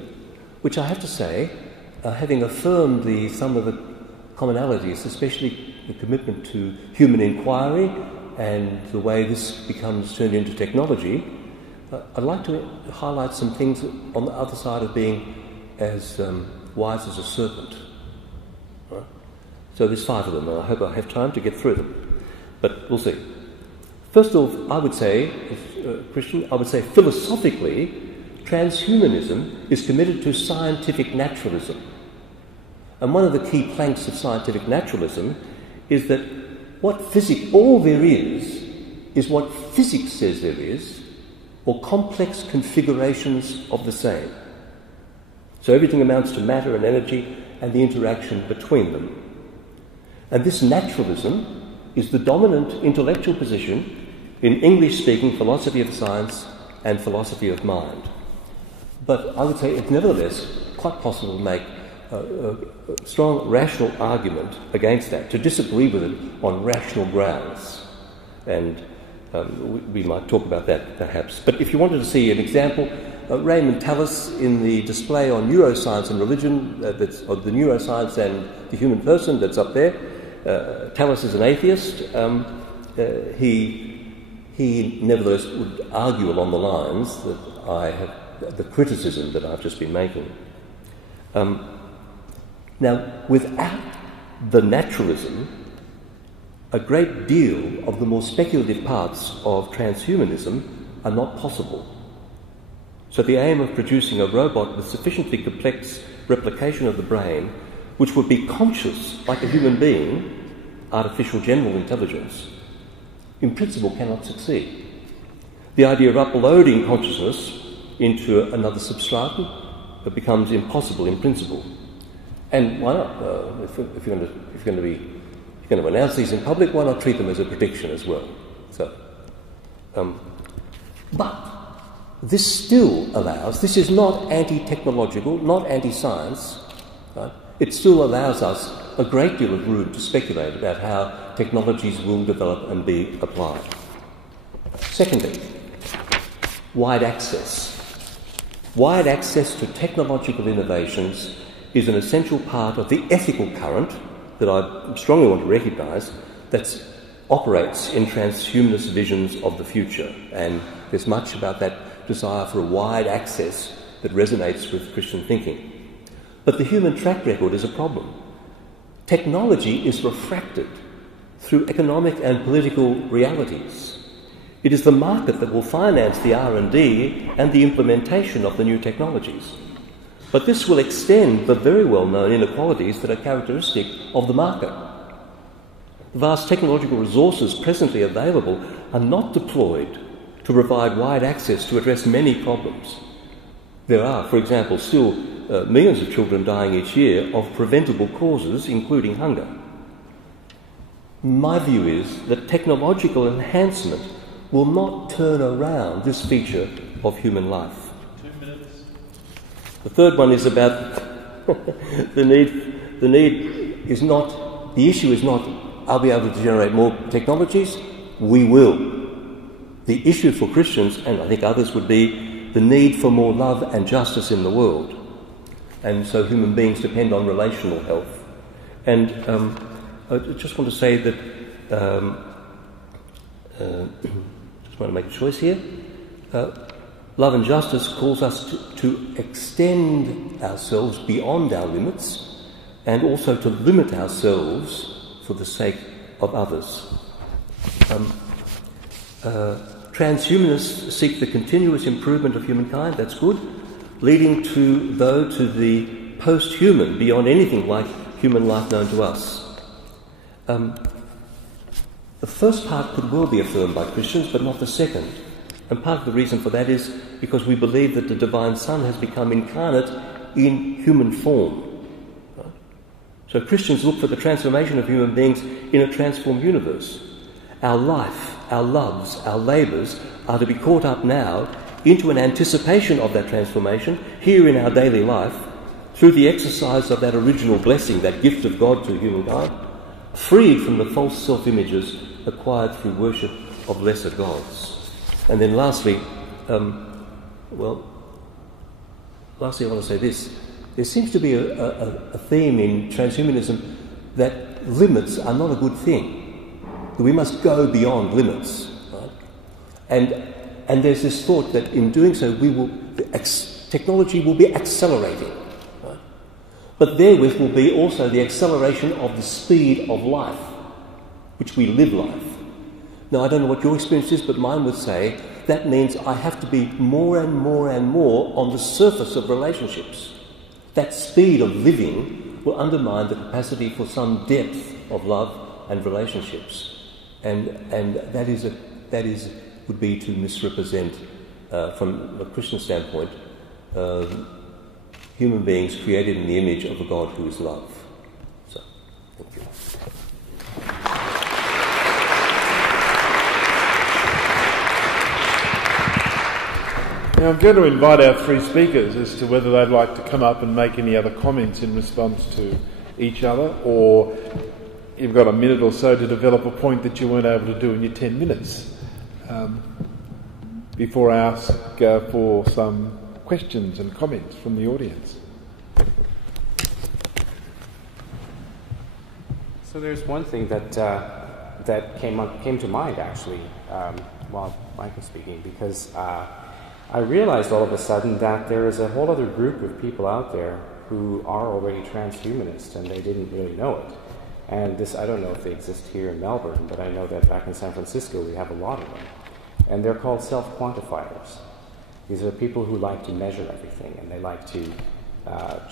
which I have to say, having affirmed some of the commonalities, especially the commitment to human inquiry and the way this becomes turned into technology, I'd like to highlight some things on the other side of being as wise as a serpent. Right? So there's 5 of them, and I hope I have time to get through them. But we'll see. First of all, I would say, as a Christian, I would say philosophically, transhumanism is committed to scientific naturalism. And one of the key planks of scientific naturalism is that all there is what physics says there is, or complex configurations of the same. So everything amounts to matter and energy and the interaction between them. And this naturalism is the dominant intellectual position in English-speaking philosophy of science and philosophy of mind. But I would say it's nevertheless quite possible to make a strong rational argument against that, to disagree with it on rational grounds. And we might talk about that perhaps. But if you wanted to see an example, Raymond Tallis in the display on neuroscience and religion, that's of the neuroscience and the human person that's up there, Tallis is an atheist. He nevertheless would argue along the lines that I have, the criticism that I've just been making. Now, without the naturalism, a great deal of the more speculative parts of transhumanism are not possible. So the aim of producing a robot with sufficiently complex replication of the brain, which would be conscious like a human being, artificial general intelligence, in principle cannot succeed. The idea of uploading consciousness into another substratum becomes impossible in principle. And why not? If you're going to announce these in public, why not treat them as a prediction as well? So, but this still allows. This is not anti-technological, not anti-science. Right? It still allows us a great deal of room to speculate about how technologies will develop and be applied. Secondly, wide access. Wide access to technological innovations is an essential part of the ethical current that I strongly want to recognise that operates in transhumanist visions of the future. And there's much about that desire for a wide access that resonates with Christian thinking. But the human track record is a problem. Technology is refracted through economic and political realities. It is the market that will finance the R&D and the implementation of the new technologies. But this will extend the very well-known inequalities that are characteristic of the market. The vast technological resources presently available are not deployed to provide wide access to address many problems. There are, for example, still millions of children dying each year of preventable causes, including hunger. My view is that technological enhancement will not turn around this feature of human life. 2 minutes. The third one is about the issue is not, are we able to generate more technologies? We will. The issue for Christians, and I think others, would be the need for more love and justice in the world. And so human beings depend on relational health. And I just want to say that, just want to make a choice here. Love and justice calls us to extend ourselves beyond our limits and also to limit ourselves for the sake of others. Transhumanists seek the continuous improvement of humankind, that's good, leading to the post-human, beyond anything like human life known to us. The first part could well be affirmed by Christians, but not the second. And part of the reason for that is because we believe that the Divine Son has become incarnate in human form. So Christians look for the transformation of human beings in a transformed universe. Our life, our loves, our labours are to be caught up now into an anticipation of that transformation here in our daily life through the exercise of that original blessing, that gift of God to humankind, freed from the false self-images acquired through worship of lesser gods. And then lastly, I want to say this. There seems to be a theme in transhumanism that limits are not a good thing. That we must go beyond limits. Right? And there's this thought that in doing so, technology will be accelerating. Right? But therewith will be also the acceleration of the speed of life, which we live life. Now, I don't know what your experience is, but mine would say that means I have to be more and more and more on the surface of relationships. That speed of living will undermine the capacity for some depth of love and relationships. And that would be to misrepresent, from a Christian standpoint, human beings created in the image of a God who is love. So, thank you. Now I'm going to invite our three speakers as to whether they'd like to come up and make any other comments in response to each other, or you've got a minute or so to develop a point that you weren't able to do in your 10 minutes. Before I ask for some questions and comments from the audience. So there's one thing that came to mind actually while Mike was speaking, because I realized all of a sudden that there is a whole other group of people out there who are already transhumanists and they didn't really know it. And this, I don't know if they exist here in Melbourne, but I know that back in San Francisco we have a lot of them. And they're called self-quantifiers. These are people who like to measure everything, and they like to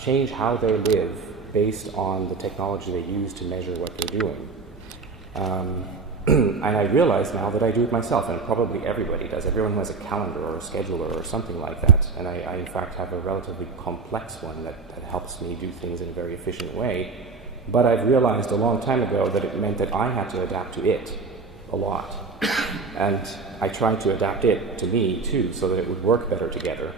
change how they live based on the technology they use to measure what they're doing. And I realize now that I do it myself, and probably everybody does. Everyone who has a calendar or a scheduler or something like that. And I in fact have a relatively complex one that helps me do things in a very efficient way. But I've realized a long time ago that it meant that I had to adapt to it a lot. And I tried to adapt it to me too, so that it would work better together.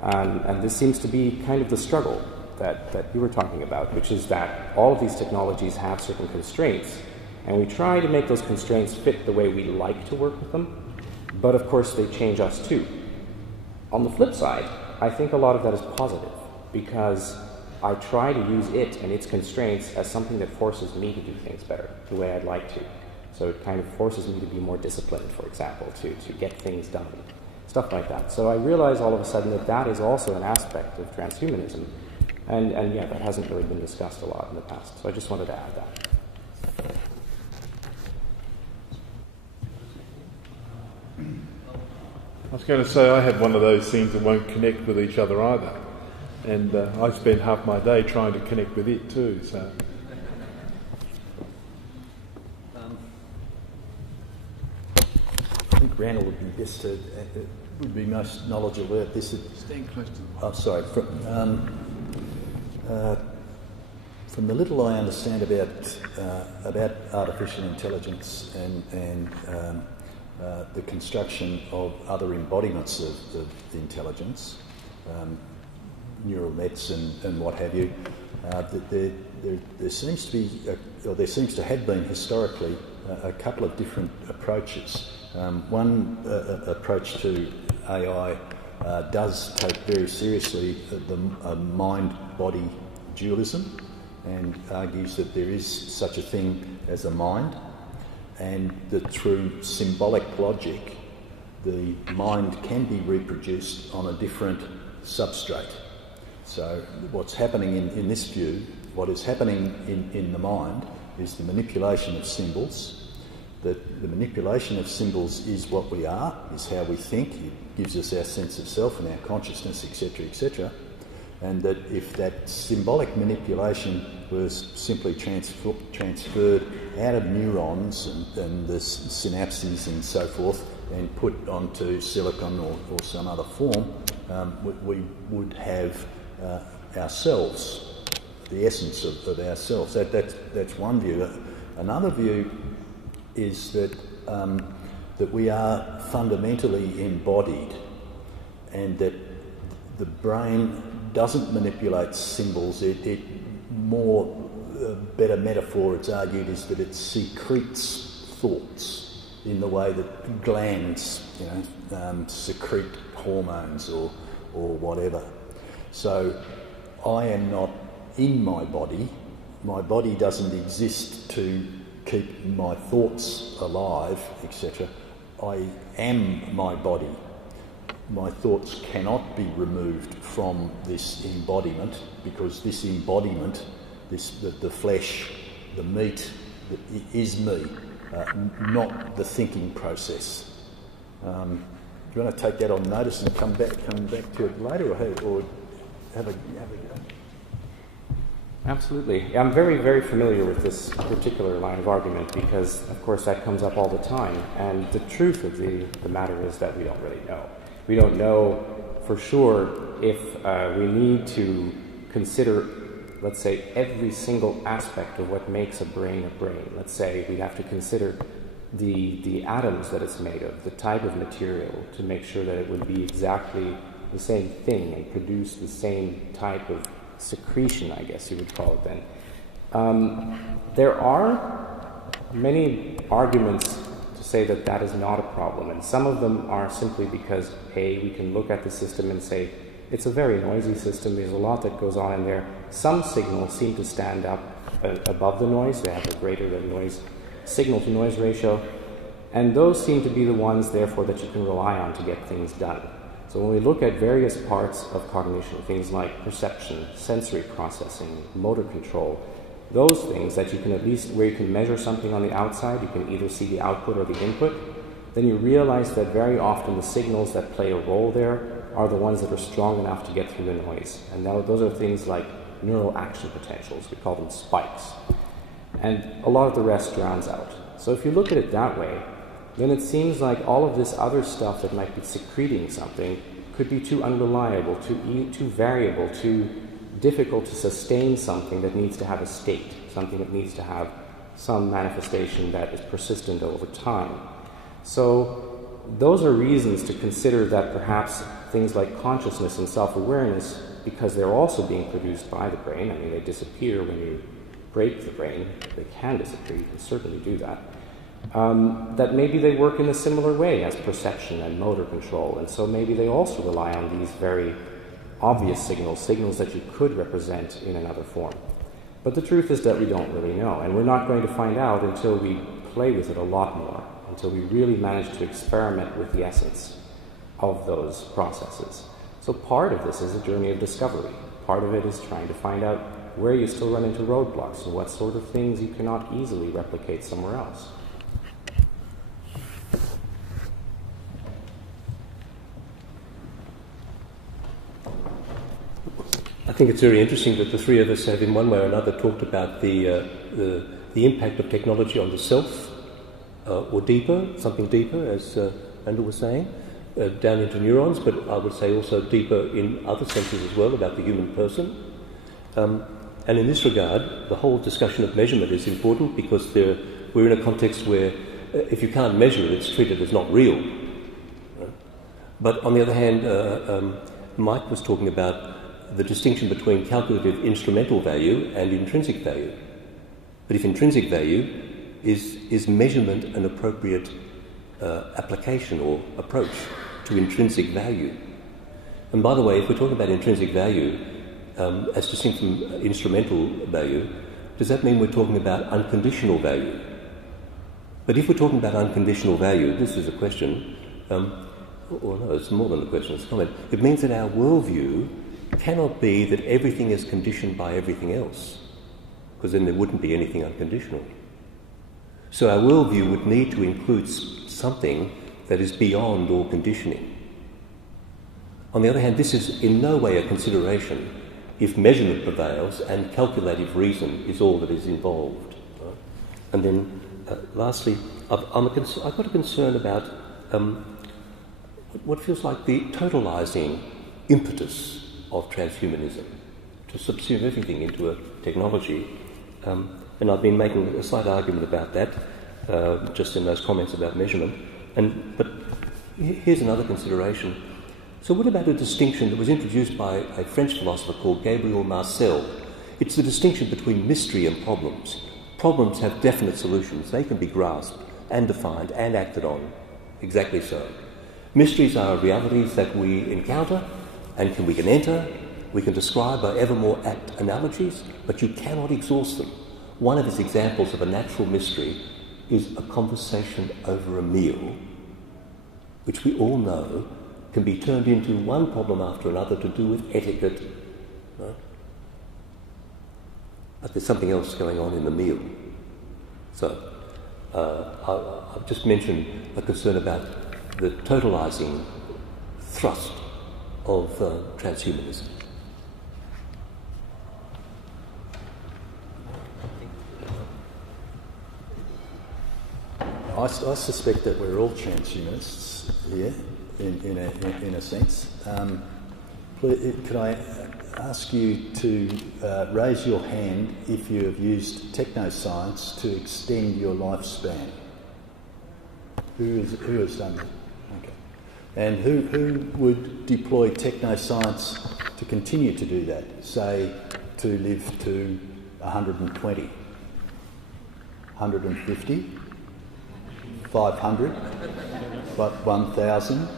And this seems to be kind of the struggle that you were talking about, which is that all of these technologies have certain constraints, and we try to make those constraints fit the way we like to work with them, but of course they change us too. On the flip side, I think a lot of that is positive, because I try to use it and its constraints as something that forces me to do things better, the way I'd like to. So it kind of forces me to be more disciplined, for example, to get things done, stuff like that. So I realize all of a sudden that that is also an aspect of transhumanism. And yeah, that hasn't really been discussed a lot in the past. So I just wanted to add that. I was going to say I have one of those things that won't connect with each other either. And I spend half my day trying to connect with it too. So. I think Randall would be best to, would be most knowledgeable about this. Stand close to the mic. Oh, sorry. From the little I understand about artificial intelligence and the construction of other embodiments of intelligence, neural nets and what have you, there seems to be, or there seems to have been historically, a couple of different approaches. One approach to AI does take very seriously the mind-body dualism and argues that there is such a thing as a mind, and that through symbolic logic the mind can be reproduced on a different substrate. So what's happening in this view, what is happening in the mind is the manipulation of symbols. That the manipulation of symbols is what we are, is how we think, it gives us our sense of self and our consciousness, etc., etc. And that if that symbolic manipulation was simply transferred out of neurons and the synapses and so forth and put onto silicon or some other form, we would have ourselves, the essence of ourselves. That's one view. Another view is that that we are fundamentally embodied, and that the brain doesn't manipulate symbols. It more better metaphor, it's argued, is that it secretes thoughts in the way that glands, secrete hormones or whatever. So I am not in my body. My body doesn't exist to keep my thoughts alive, etc. I am my body. My thoughts cannot be removed from this embodiment, because this embodiment, the flesh, the meat, is me, not the thinking process. Do you want to take that on notice and come back to it later, or have a go? Absolutely. I'm very, very familiar with this particular line of argument because, of course, that comes up all the time. And the truth of the matter is that we don't really know. We don't know for sure if we need to consider, let's say, every single aspect of what makes a brain. Let's say we have to consider the atoms that it's made of, the type of material, to make sure that it would be exactly the same thing and produce the same type of secretion, I guess you would call it then. There are many arguments to say that that is not a problem, and some of them are simply because, A, we can look at the system and say, it's a very noisy system, there's a lot that goes on in there. Some signals seem to stand up above the noise, they have a greater than noise signal-to-noise ratio, and those seem to be the ones, therefore, that you can rely on to get things done. So when we look at various parts of cognition, things like perception, sensory processing, motor control, those things that you can at least, where you can measure something on the outside, you can either see the output or the input, then you realize that very often the signals that play a role there are the ones that are strong enough to get through the noise. And now those are things like neural action potentials, we call them spikes. And a lot of the rest drowns out. So if you look at it that way, then it seems like all of this other stuff that might be secreting something could be too unreliable, too variable, too difficult to sustain something that needs to have a state, something that needs to have some manifestation that is persistent over time. So those are reasons to consider that perhaps things like consciousness and self-awareness, because they're also being produced by the brain, I mean, they disappear when you break the brain, they can disappear, you can certainly do that, that maybe they work in a similar way as perception and motor control, and so maybe they also rely on these very obvious signals that you could represent in another form. But the truth is that we don't really know, and we're not going to find out until we play with it a lot more, until we really manage to experiment with the essence of those processes. So part of this is a journey of discovery. Part of it is trying to find out where you still run into roadblocks and what sort of things you cannot easily replicate somewhere else. I think it's very interesting that the three of us have, in one way or another, talked about the impact of technology on the self, or deeper, something deeper, as Randal was saying, down into neurons, but I would say also deeper in other senses as well, about the human person. And in this regard, the whole discussion of measurement is important, because we're in a context where if you can't measure it, it's treated as not real. Right? But on the other hand, Mike was talking about the distinction between calculative instrumental value and intrinsic value. But if intrinsic value is measurement an appropriate application or approach to intrinsic value. And by the way, if we're talking about intrinsic value as distinct from instrumental value, does that mean we're talking about unconditional value? But if we're talking about unconditional value, this is a question, or no, it's more than a question, it's a comment. It means that our worldview cannot be that everything is conditioned by everything else, because then there wouldn't be anything unconditional. So our worldview would need to include something that is beyond all conditioning. On the other hand, this is in no way a consideration if measurement prevails and calculative reason is all that is involved. Right? And then, lastly, I've got a concern about what feels like the totalising impetus of transhumanism, to subsume everything into a technology. And I've been making a slight argument about that, just in those comments about measurement. But here's another consideration. So what about a distinction that was introduced by a French philosopher called Gabriel Marcel? It's the distinction between mystery and problems. Problems have definite solutions. They can be grasped and defined and acted on. Exactly so. Mysteries are realities that we encounter and we can enter, we can describe by ever more apt analogies, but you cannot exhaust them. One of his examples of a natural mystery is a conversation over a meal, which we all know can be turned into one problem after another to do with etiquette. Right? But there's something else going on in the meal. So, I've just mentioned a concern about the totalising thrust of transhumanism. I suspect that we're all transhumanists here, in a sense. Could I ask you to raise your hand if you have used technoscience to extend your lifespan? Who has done that? Okay. And who would deploy technoscience to continue to do that? Say, to live to 120, 150, 500, but 1,000,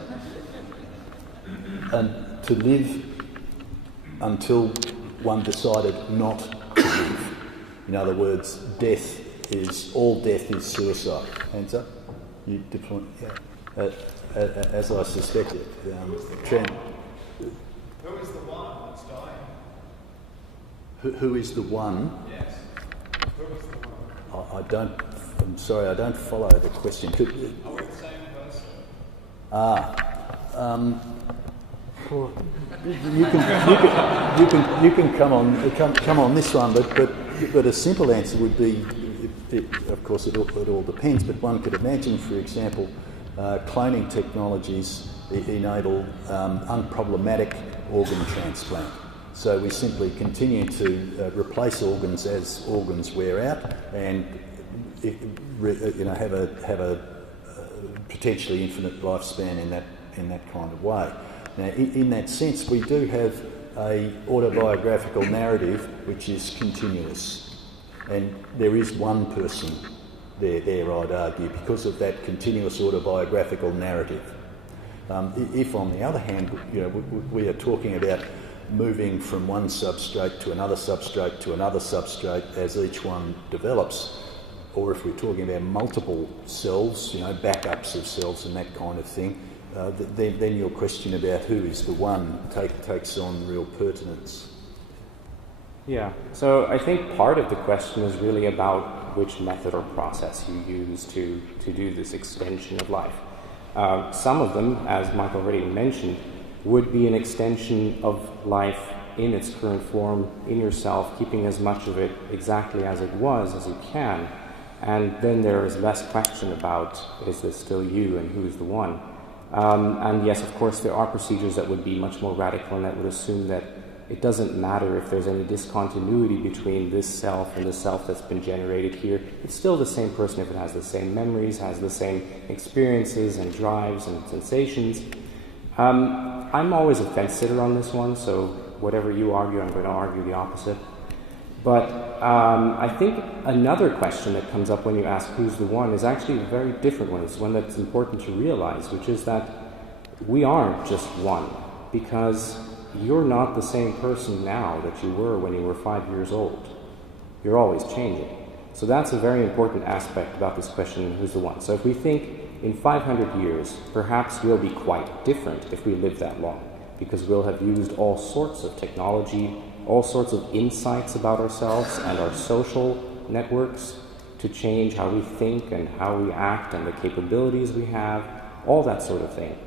and to live until one decided not to live. In other words, all death is suicide. Hands up. You deploy. Yeah. As I suspected. Who is the one that's dying? Who is the one? Yes. Who is the one? I'm sorry, I don't follow the question. Are we the same person? You can come on this one, but a simple answer would be, of course, it all depends. But one could imagine, for example, cloning technologies enable unproblematic organ transplant. So we simply continue to replace organs as organs wear out, and have a potentially infinite lifespan in that kind of way. Now, in that sense, we do have a autobiographical narrative which is continuous, and there is one person there, I'd argue, because of that continuous autobiographical narrative. If, on the other hand, we are talking about moving from one substrate to another substrate to another substrate as each one develops. Or if we're talking about multiple cells, backups of cells and that kind of thing, then your question about who is the one takes on real pertinence. Yeah, so I think part of the question is really about which method or process you use to do this extension of life. Some of them, as Mike already mentioned, would be an extension of life in its current form, in yourself, keeping as much of it exactly as it was as you can. And then there is less question about, is this still you and who's the one? And yes, of course, there are procedures that would be much more radical and that would assume that it doesn't matter if there's any discontinuity between this self and the self that's been generated here. It's still the same person if it has the same memories, has the same experiences and drives and sensations. I'm always a fence sitter on this one, so whatever you argue, I'm going to argue the opposite. But I think another question that comes up when you ask who's the one is actually a very different one. It's one that's important to realize, which is that we aren't just one, because you're not the same person now that you were when you were 5 years old. You're always changing. So that's a very important aspect about this question, who's the one. So if we think in 500 years, perhaps we'll be quite different if we live that long, because we'll have used all sorts of technology, all sorts of insights about ourselves and our social networks to change how we think and how we act and the capabilities we have, all that sort of thing.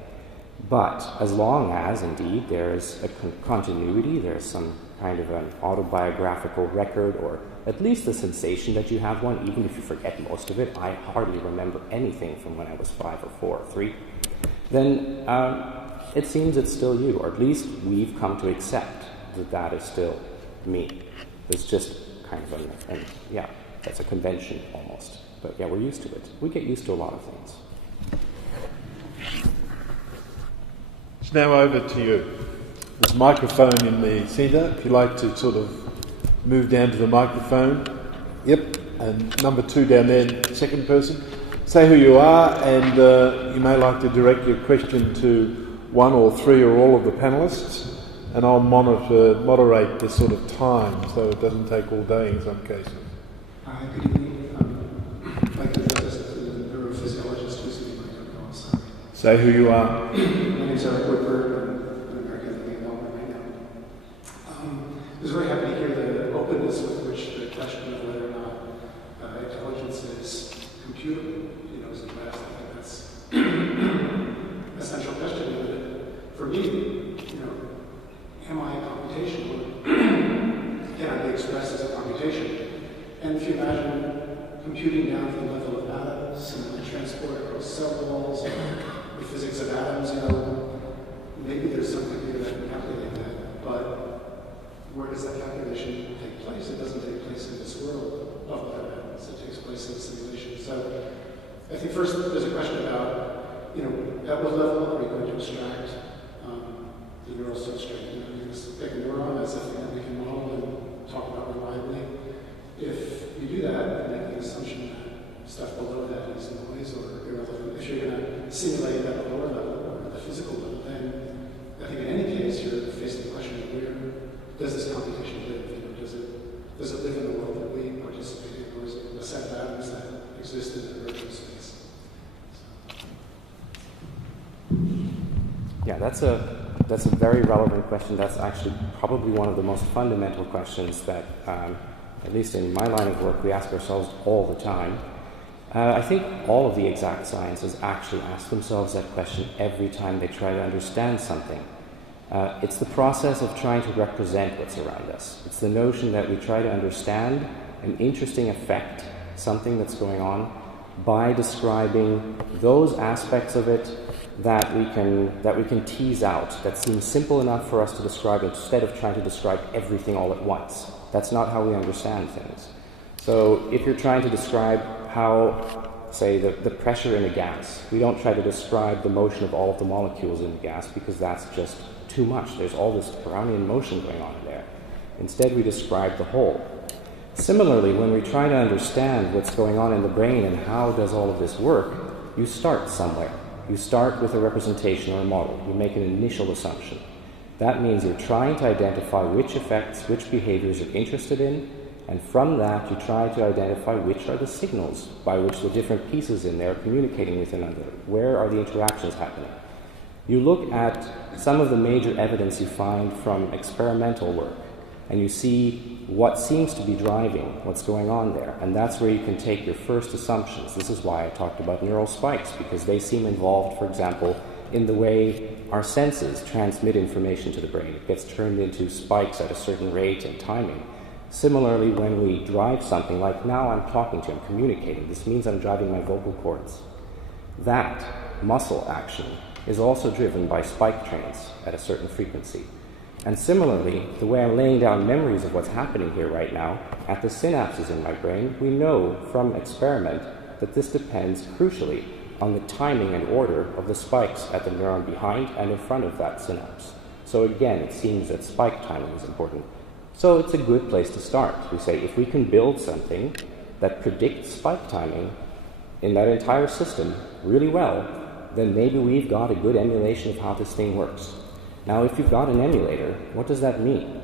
But as long as, indeed, there's a continuity, there's some kind of an autobiographical record, or at least the sensation that you have one, even if you forget most of it, I hardly remember anything from when I was 5 or 4 or 3, then it seems it's still you, or at least we've come to accept that that is still me. It's just kind of that's a convention almost. But yeah, we're used to it. We get used to a lot of things. It's now over to you. There's a microphone in the centre. If you'd like to sort of move down to the microphone. Yep. And number 2 down there, second person. Say who you are, and you may like to direct your question to 1 or 3 or all of the panellists. And I'll moderate the sort of time so it doesn't take all day in some cases. Good evening. I'd like to address the neurophysiologist who's sitting right now. Sorry. Say who you are. My name is Eric Woodward. I'm an American living in Melbourne right now. I was very happy to hear the openness with which the question of whether or not intelligence is computable, is addressed. I think that's an essential question. For me, am I a computation, or can I be expressed as a computation? And if you imagine computing down to the level of atoms and transport across cell walls, the physics of atoms, maybe there's some computer that can calculate that, but where does that calculation take place? It doesn't take place in this world of other atoms. It takes place in the simulation. So I think first there's a question about, at what level are we going to extract the neural substrate? You just take a neuron as something that we can model and talk about reliably. If you do that, you make the assumption that stuff below that is noise or irrelevant. If you're going to simulate at the lower level or the physical level, then I think in any case you're facing the question of where does this computation live? Does it live in the world that we participate in, or is it a set of atoms that exist in the virtual space? Yeah, that's a very relevant question. That's actually probably one of the most fundamental questions that, at least in my line of work, we ask ourselves all the time. I think all of the exact sciences actually ask themselves that question every time they try to understand something. It's the process of trying to represent what's around us. It's the notion that we try to understand an interesting effect, something that's going on, by describing those aspects of it that we can tease out, that seem simple enough for us to describe instead of trying to describe everything all at once. That's not how we understand things. So if you're trying to describe how, say, the pressure in a gas, we don't try to describe the motion of all of the molecules in the gas because that's just too much. There's all this Brownian motion going on in there. Instead, we describe the whole. Similarly, when we try to understand what's going on in the brain and how does all of this work, you start somewhere. You start with a representation or a model. You make an initial assumption. That means you're trying to identify which effects, which behaviors you're interested in, and from that you try to identify which are the signals by which the different pieces in there are communicating with one another. Where are the interactions happening? You look at some of the major evidence you find from experimental work, and you see what seems to be driving what's going on there. And that's where you can take your first assumptions. This is why I talked about neural spikes, because they seem involved, for example, in the way our senses transmit information to the brain. It gets turned into spikes at a certain rate and timing. Similarly, when we drive something, like now I'm talking to you, I'm communicating, this means I'm driving my vocal cords. That muscle action is also driven by spike trains at a certain frequency. And similarly, the way I'm laying down memories of what's happening here right now, at the synapses in my brain, we know from experiment that this depends crucially on the timing and order of the spikes at the neuron behind and in front of that synapse. So again, it seems that spike timing is important. So it's a good place to start. We say if we can build something that predicts spike timing in that entire system really well, then maybe we've got a good emulation of how this thing works. Now, if you've got an emulator, what does that mean?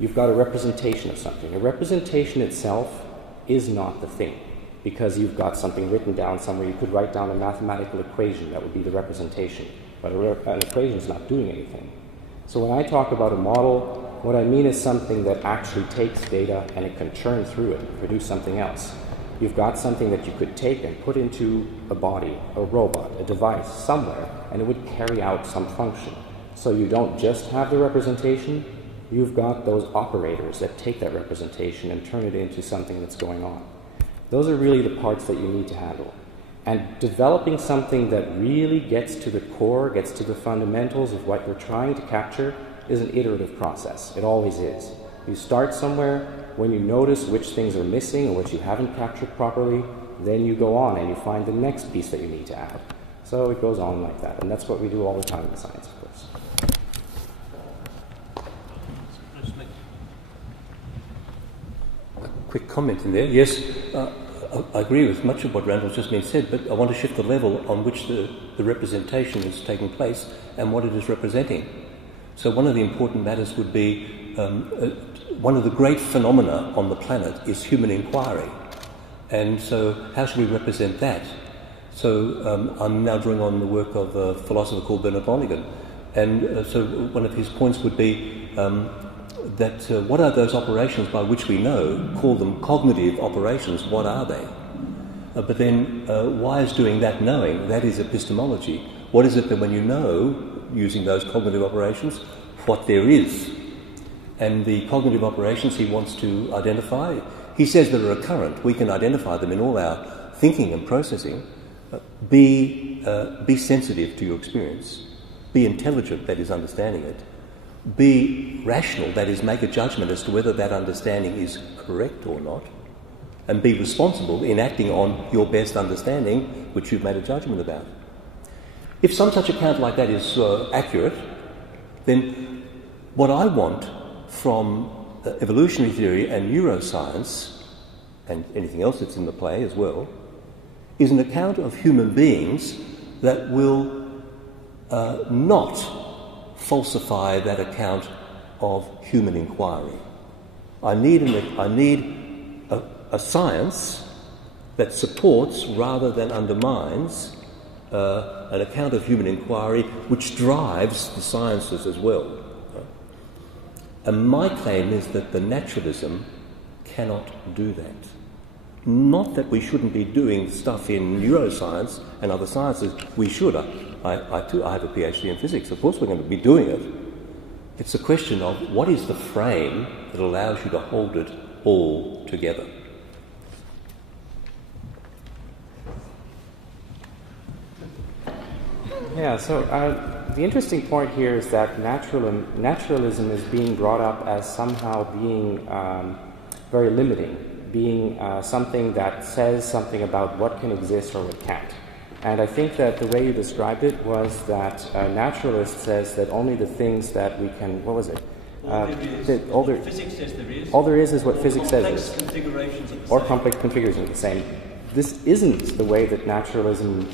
You've got a representation of something. A representation itself is not the thing, because you've got something written down somewhere. You could write down a mathematical equation that would be the representation, but an equation is not doing anything. So when I talk about a model, what I mean is something that actually takes data and it can churn through it and produce something else. You've got something that you could take and put into a body, a robot, a device, somewhere, and it would carry out some function. So you don't just have the representation, you've got those operators that take that representation and turn it into something that's going on. Those are really the parts that you need to handle. And developing something that really gets to the core, gets to the fundamentals of what you're trying to capture is an iterative process. It always is. You start somewhere, when you notice which things are missing or which you haven't captured properly, then you go on and you find the next piece that you need to add. So it goes on like that, and that's what we do all the time in science, of course. A quick comment in there. Yes, I agree with much of what Randall's just been said, but I want to shift the level on which the representation is taking place and what it is representing. So one of the important matters would be, one of the great phenomena on the planet is human inquiry. And so how should we represent that? So I'm now drawing on the work of a philosopher called Bernard Lonergan. And so one of his points would be that what are those operations by which we know, call them cognitive operations, what are they? But then why is doing that knowing? That is epistemology. What is it that when you know, using those cognitive operations, what there is? And the cognitive operations he wants to identify, he says that are recurrent. We can identify them in all our thinking and processing. Be sensitive to your experience. Be intelligent, that is understanding it. Be rational, that is make a judgment as to whether that understanding is correct or not. And be responsible in acting on your best understanding, which you've made a judgment about. If some such account like that is accurate, then what I want from evolutionary theory and neuroscience, and anything else that's in the play as well, is an account of human beings that will not falsify that account of human inquiry. I need a science that supports rather than undermines an account of human inquiry which drives the sciences as well. And my claim is that the naturalism cannot do that. Not that we shouldn't be doing stuff in neuroscience and other sciences. We should. I too have a PhD in physics. Of course we're going to be doing it. It's a question of what is the frame that allows you to hold it all together. Yeah, so the interesting point here is that naturalism is being brought up as somehow being very limiting, being something that says something about what can exist or what can't. And I think that the way you described it was that a naturalist says that only the things that we can, what was it? Physics says there is. All there is what physics says is. Configurations of the or same. Complex configurations are the same. This isn't the way that naturalism...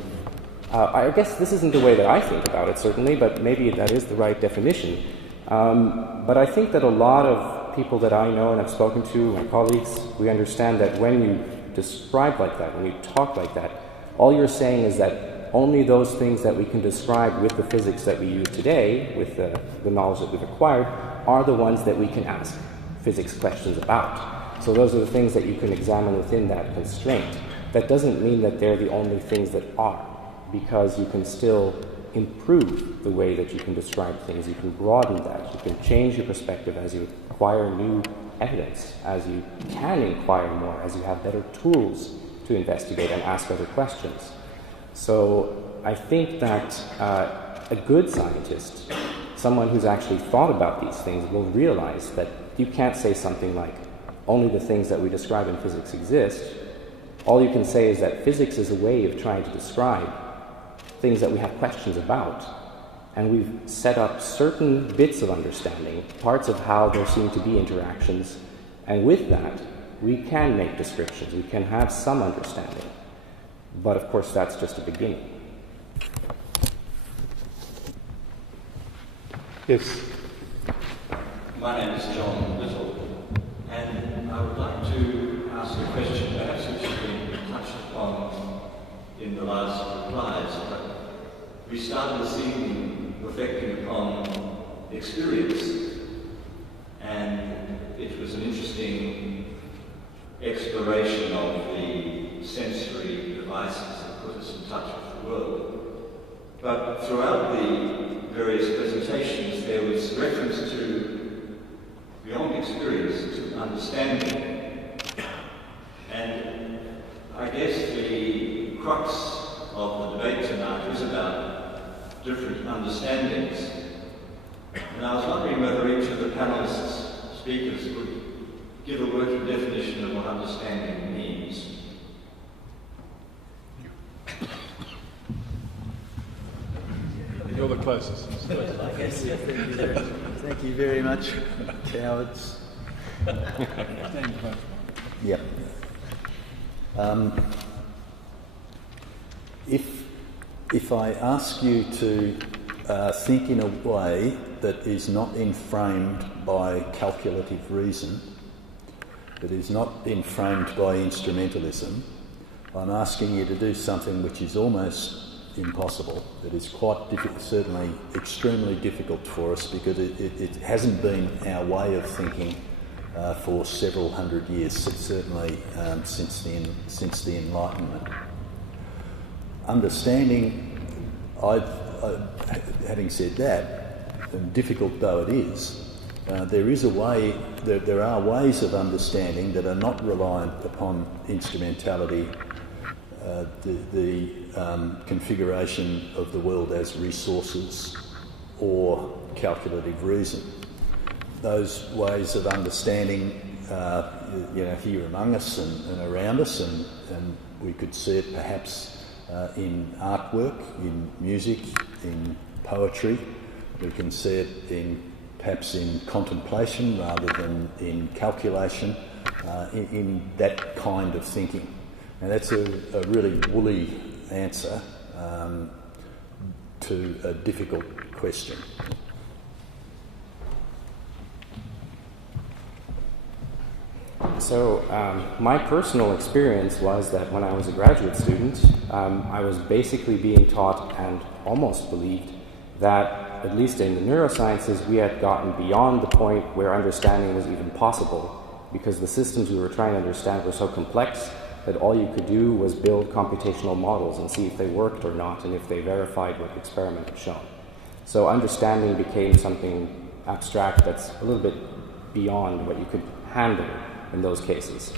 I guess this isn't the way that I think about it, certainly, but maybe that is the right definition. But I think that a lot of people that I know and I've spoken to, my colleagues, we understand that when you describe like that, when you talk like that, all you're saying is that only those things that we can describe with the physics that we use today, with the knowledge that we've acquired, are the ones that we can ask physics questions about. So those are the things that you can examine within that constraint. That doesn't mean that they're the only things that are, because you can still improve the way that you can describe things. You can broaden that. You can change your perspective as you acquire new evidence, as you can inquire more, as you have better tools to investigate and ask other questions. So I think that a good scientist, someone who's actually thought about these things, will realize that you can't say something like, only the things that we describe in physics exist. All you can say is that physics is a way of trying to describe things that we have questions about. And we've set up certain bits of understanding, parts of how there seem to be interactions, and with that, we can make descriptions, we can have some understanding. But of course, that's just a beginning. Yes. My name is John Little, and I would like to ask a question, perhaps which has been touched upon in the last replies, but we started this evening reflecting upon experience, and it was an interesting exploration of the sensory devices that put us in touch with the world. But throughout the various presentations, there was reference to, beyond experience, to understanding. And I guess the crux of the debate tonight is about different understandings. And I was wondering whether each of the panelists, speakers, would give a working definition of what understanding means. You're the closest. Thank you very much, cowards. Yep. If I ask you to think in a way that is not inframed by calculative reason, that is not inframed by instrumentalism, I'm asking you to do something which is almost impossible. It is quite difficult, certainly extremely difficult for us, because it hasn't been our way of thinking for several hundred years, certainly since the Enlightenment. Understanding, having said that, difficult though it is, there are ways of understanding that are not reliant upon instrumentality, the configuration of the world as resources, or calculative reason. Those ways of understanding, here among us and around us, and we could see it perhaps in artwork, in music, in poetry. We can see it perhaps in contemplation rather than in calculation, in that kind of thinking. And that's a really woolly answer to a difficult question. So my personal experience was that when I was a graduate student, I was basically being taught and almost believed that, at least in the neurosciences, we had gotten beyond the point where understanding was even possible, because the systems we were trying to understand were so complex that all you could do was build computational models and see if they worked or not, and if they verified what the experiment had shown. So understanding became something abstract that's a little bit beyond what you could handle in those cases.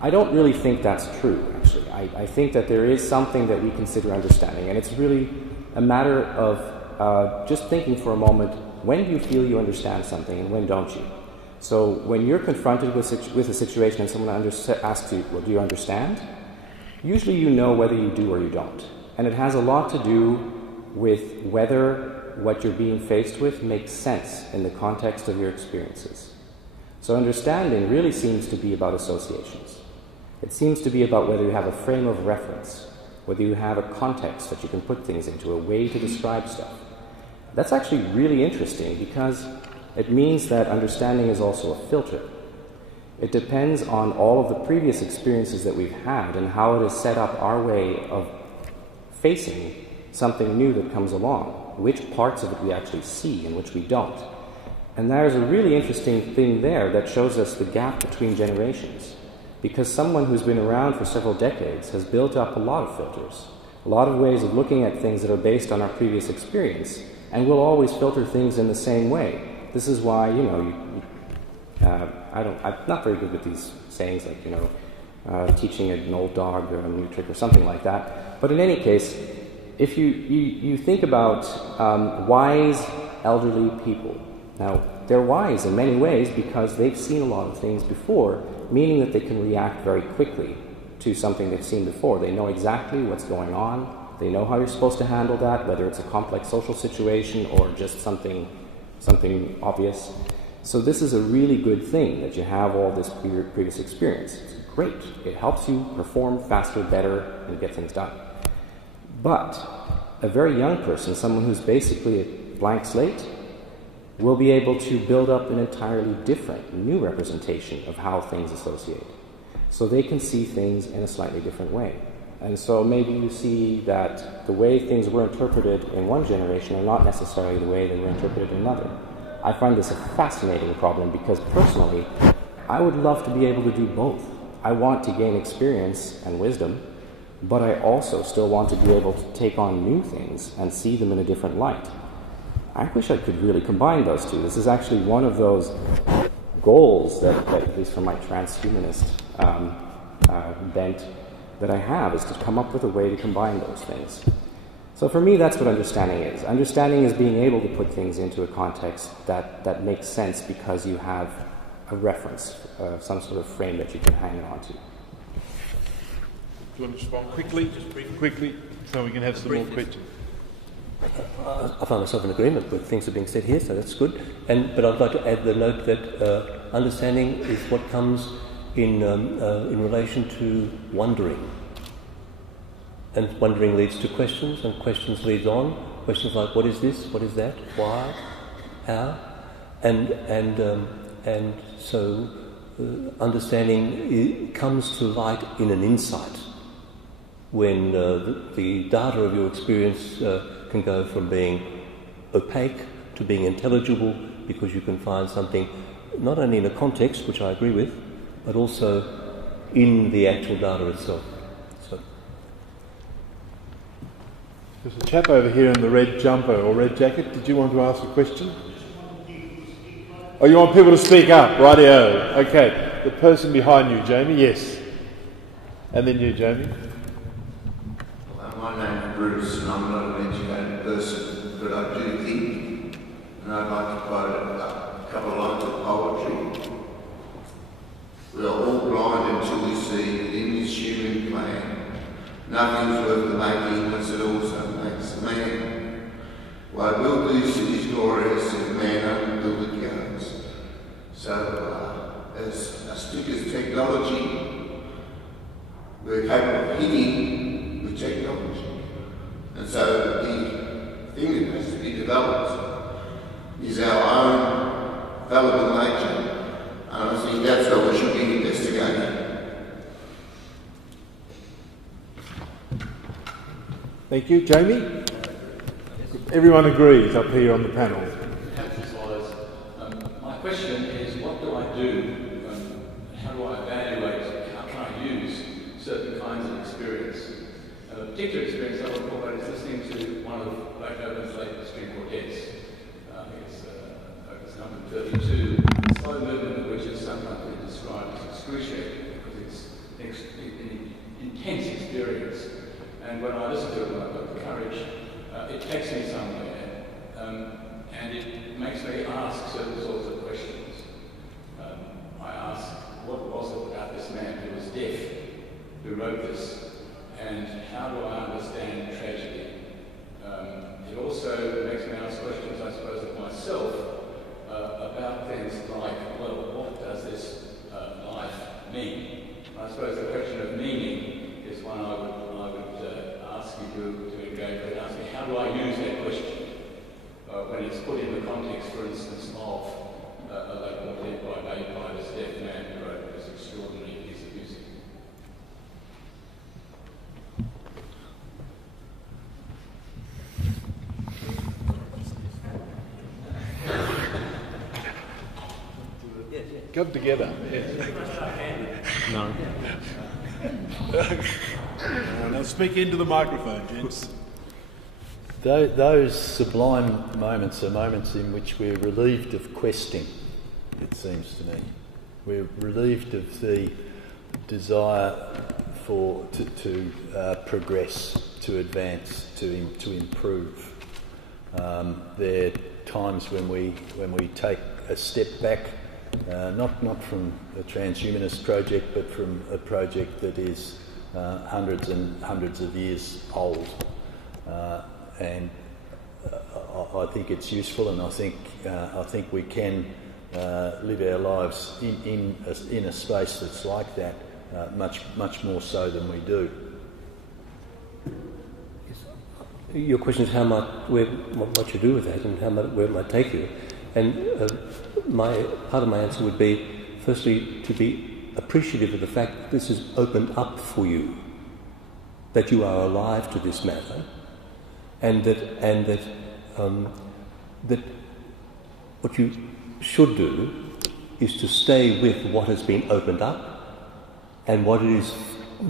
I don't really think that's true, actually. I think that there is something that we consider understanding, and it's really a matter of just thinking for a moment, when do you feel you understand something and when don't you? So when you're confronted with a situation and someone asks you, well, do you understand? Usually you know whether you do or you don't. And it has a lot to do with whether what you're being faced with makes sense in the context of your experiences. So understanding really seems to be about associations. It seems to be about whether you have a frame of reference, whether you have a context that you can put things into, a way to describe stuff. That's actually really interesting, because It means that understanding is also a filter. It depends on all of the previous experiences that we've had and how it has set up our way of facing something new that comes along, which parts of it we actually see and which we don't. And there's a really interesting thing there that shows us the gap between generations, because someone who's been around for several decades has built up a lot of filters, a lot of ways of looking at things that are based on our previous experience, and will always filter things in the same way. This is why, I'm not very good with these sayings like, teaching an old dog or a new trick or something like that. But in any case, if you think about wise elderly people, now they're wise in many ways because they've seen a lot of things before, meaning that they can react very quickly to something they've seen before. They know exactly what's going on. They know how you're supposed to handle that, whether it's a complex social situation or just something obvious. So this is a really good thing that you have all this previous experience. It's great. It helps you perform faster, better, and get things done. But a very young person, someone who's basically a blank slate, will be able to build up an entirely different, new representation of how things associate. So they can see things in a slightly different way. And so maybe you see that the way things were interpreted in one generation are not necessarily the way they were interpreted in another. I find this a fascinating problem because personally, I would love to be able to do both. I want to gain experience and wisdom, but I also still want to be able to take on new things and see them in a different light. I wish I could really combine those two. This is actually one of those goals that at least for my transhumanist bent, that I have, is to come up with a way to combine those things. So for me, that's what understanding is. Understanding is being able to put things into a context that makes sense because you have a reference, some sort of frame that you can hang on to. Do you want to respond quickly, quickly, so we can have some more questions? I find myself in agreement with things that are being said here, so that's good. But I'd like to add the note that understanding is what comes in relation to wondering. And wondering leads to questions, and questions leads on. Questions like, what is this? What is that? Why? How? And so understanding comes to light in an insight when the data of your experience can go from being opaque to being intelligible, because you can find something not only in a context, which I agree with, but also in the actual data itself. So. There's a chap over here in the red jumper or red jacket. Did you want to ask a question? Oh, you want people to speak up? Rightio. Okay. The person behind you, Jamie. Yes. And then you, Jamie. My name is Bruce, and I'm not an educated person, but I do think, and I'd like to quote a couple of lines of poetry. We are all blind until we see that in this human plan, nothing's worth the making unless it also makes a man. Why build these cities glorious if man unbuilt it goes? So, as stick as technology, we're capable of hitting with technology. And so the thing that has to be developed is our own fallible nature. And I think that's what we should be investigating. Thank you. Jamie? Everyone agrees up here on the panel. My question is, what do I do? How do I evaluate? How can I use certain kinds of experience? A particular experience I would call about is listening to one of Beethoven's latest string quartets. I think it's focus number 32. The slow movement of which is sometimes been described as excruciating because it's an intense experience. And when I listen to it, I've got the courage, it takes me somewhere, and it makes me ask certain sorts of questions. I ask, what was it about this man who was deaf, who wrote this? And how do I understand tragedy? It also makes me ask questions, I suppose, of myself about things like, well, what does this life mean? I suppose the question of meaning is one I would ask you to engage with. Ask me, how do I use that question when it's put in the context, for instance, of Come together. No. Now speak into the microphone, gents. Those sublime moments are moments in which we're relieved of questing, it seems to me. We're relieved of the desire to progress, to advance, to improve. There are times when we take a step back, not from a transhumanist project, but from a project that is hundreds and hundreds of years old. And I think it's useful, and I think we can live our lives in a space that's like that, much more so than we do. Your question is what you do with that, and where it might take you. And part of my answer would be, firstly, to be appreciative of the fact that this has opened up for you, that you are alive to this matter, and that what you should do is to stay with what has been opened up and what it is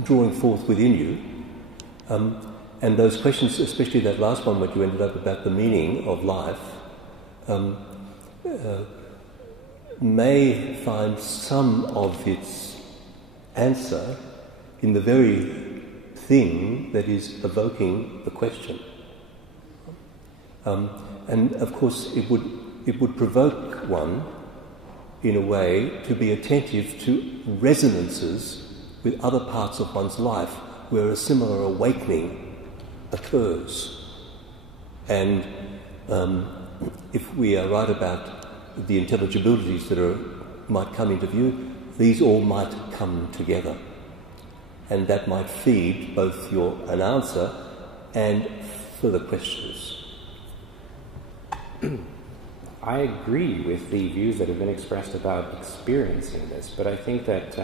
drawing forth within you. And those questions, especially that last one where you ended up about the meaning of life, may find some of its answer in the very thing that is evoking the question. And of course it would provoke one in a way to be attentive to resonances with other parts of one's life where a similar awakening occurs. And if we are right about the intelligibilities that might come into view, these all might come together. And that might feed both an answer and further questions. I agree with the views that have been expressed about experiencing this, but I think that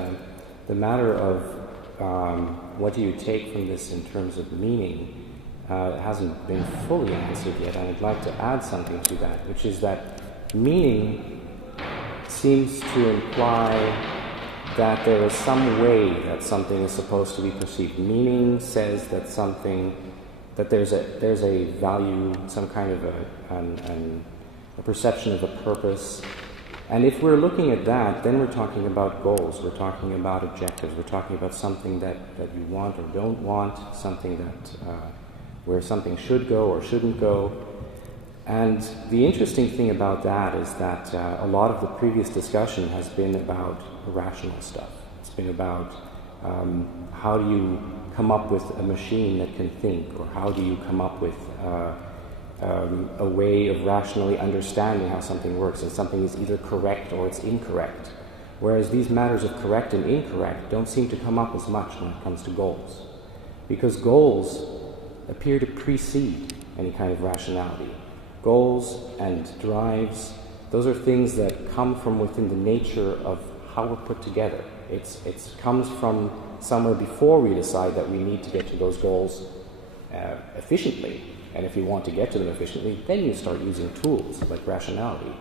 the matter of what do you take from this in terms of meaning hasn't been fully answered yet, and I'd like to add something to that, which is that meaning seems to imply that there is some way that something is supposed to be perceived. Meaning says that there's a value, some kind of a perception of a purpose. And if we're looking at that, then we're talking about goals, we're talking about objectives, we're talking about something that you want or don't want, something that where something should go or shouldn't go. And the interesting thing about that is that a lot of the previous discussion has been about rational stuff. It's been about how do you come up with a machine that can think, or how do you come up with a way of rationally understanding how something works, and something is either correct or it's incorrect. Whereas these matters of correct and incorrect don't seem to come up as much when it comes to goals, because goals appear to precede any kind of rationality. Goals and drives, those are things that come from within the nature of how we're put together. It comes from somewhere before we decide that we need to get to those goals efficiently. And if you want to get to them efficiently, then you start using tools like rationality.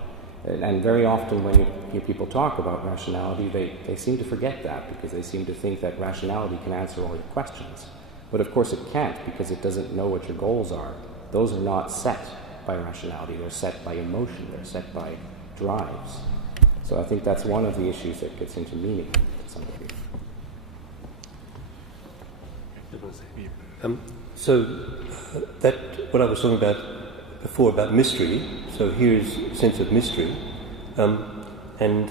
And very often when you hear people talk about rationality, they seem to forget that, because they seem to think that rationality can answer all your questions. But of course it can't, because it doesn't know what your goals are. Those are not set by rationality, they're set by emotion, they're set by drives. So I think that's one of the issues that gets into meaning to some degree. So that what I was talking about before about mystery, so here is a sense of mystery, and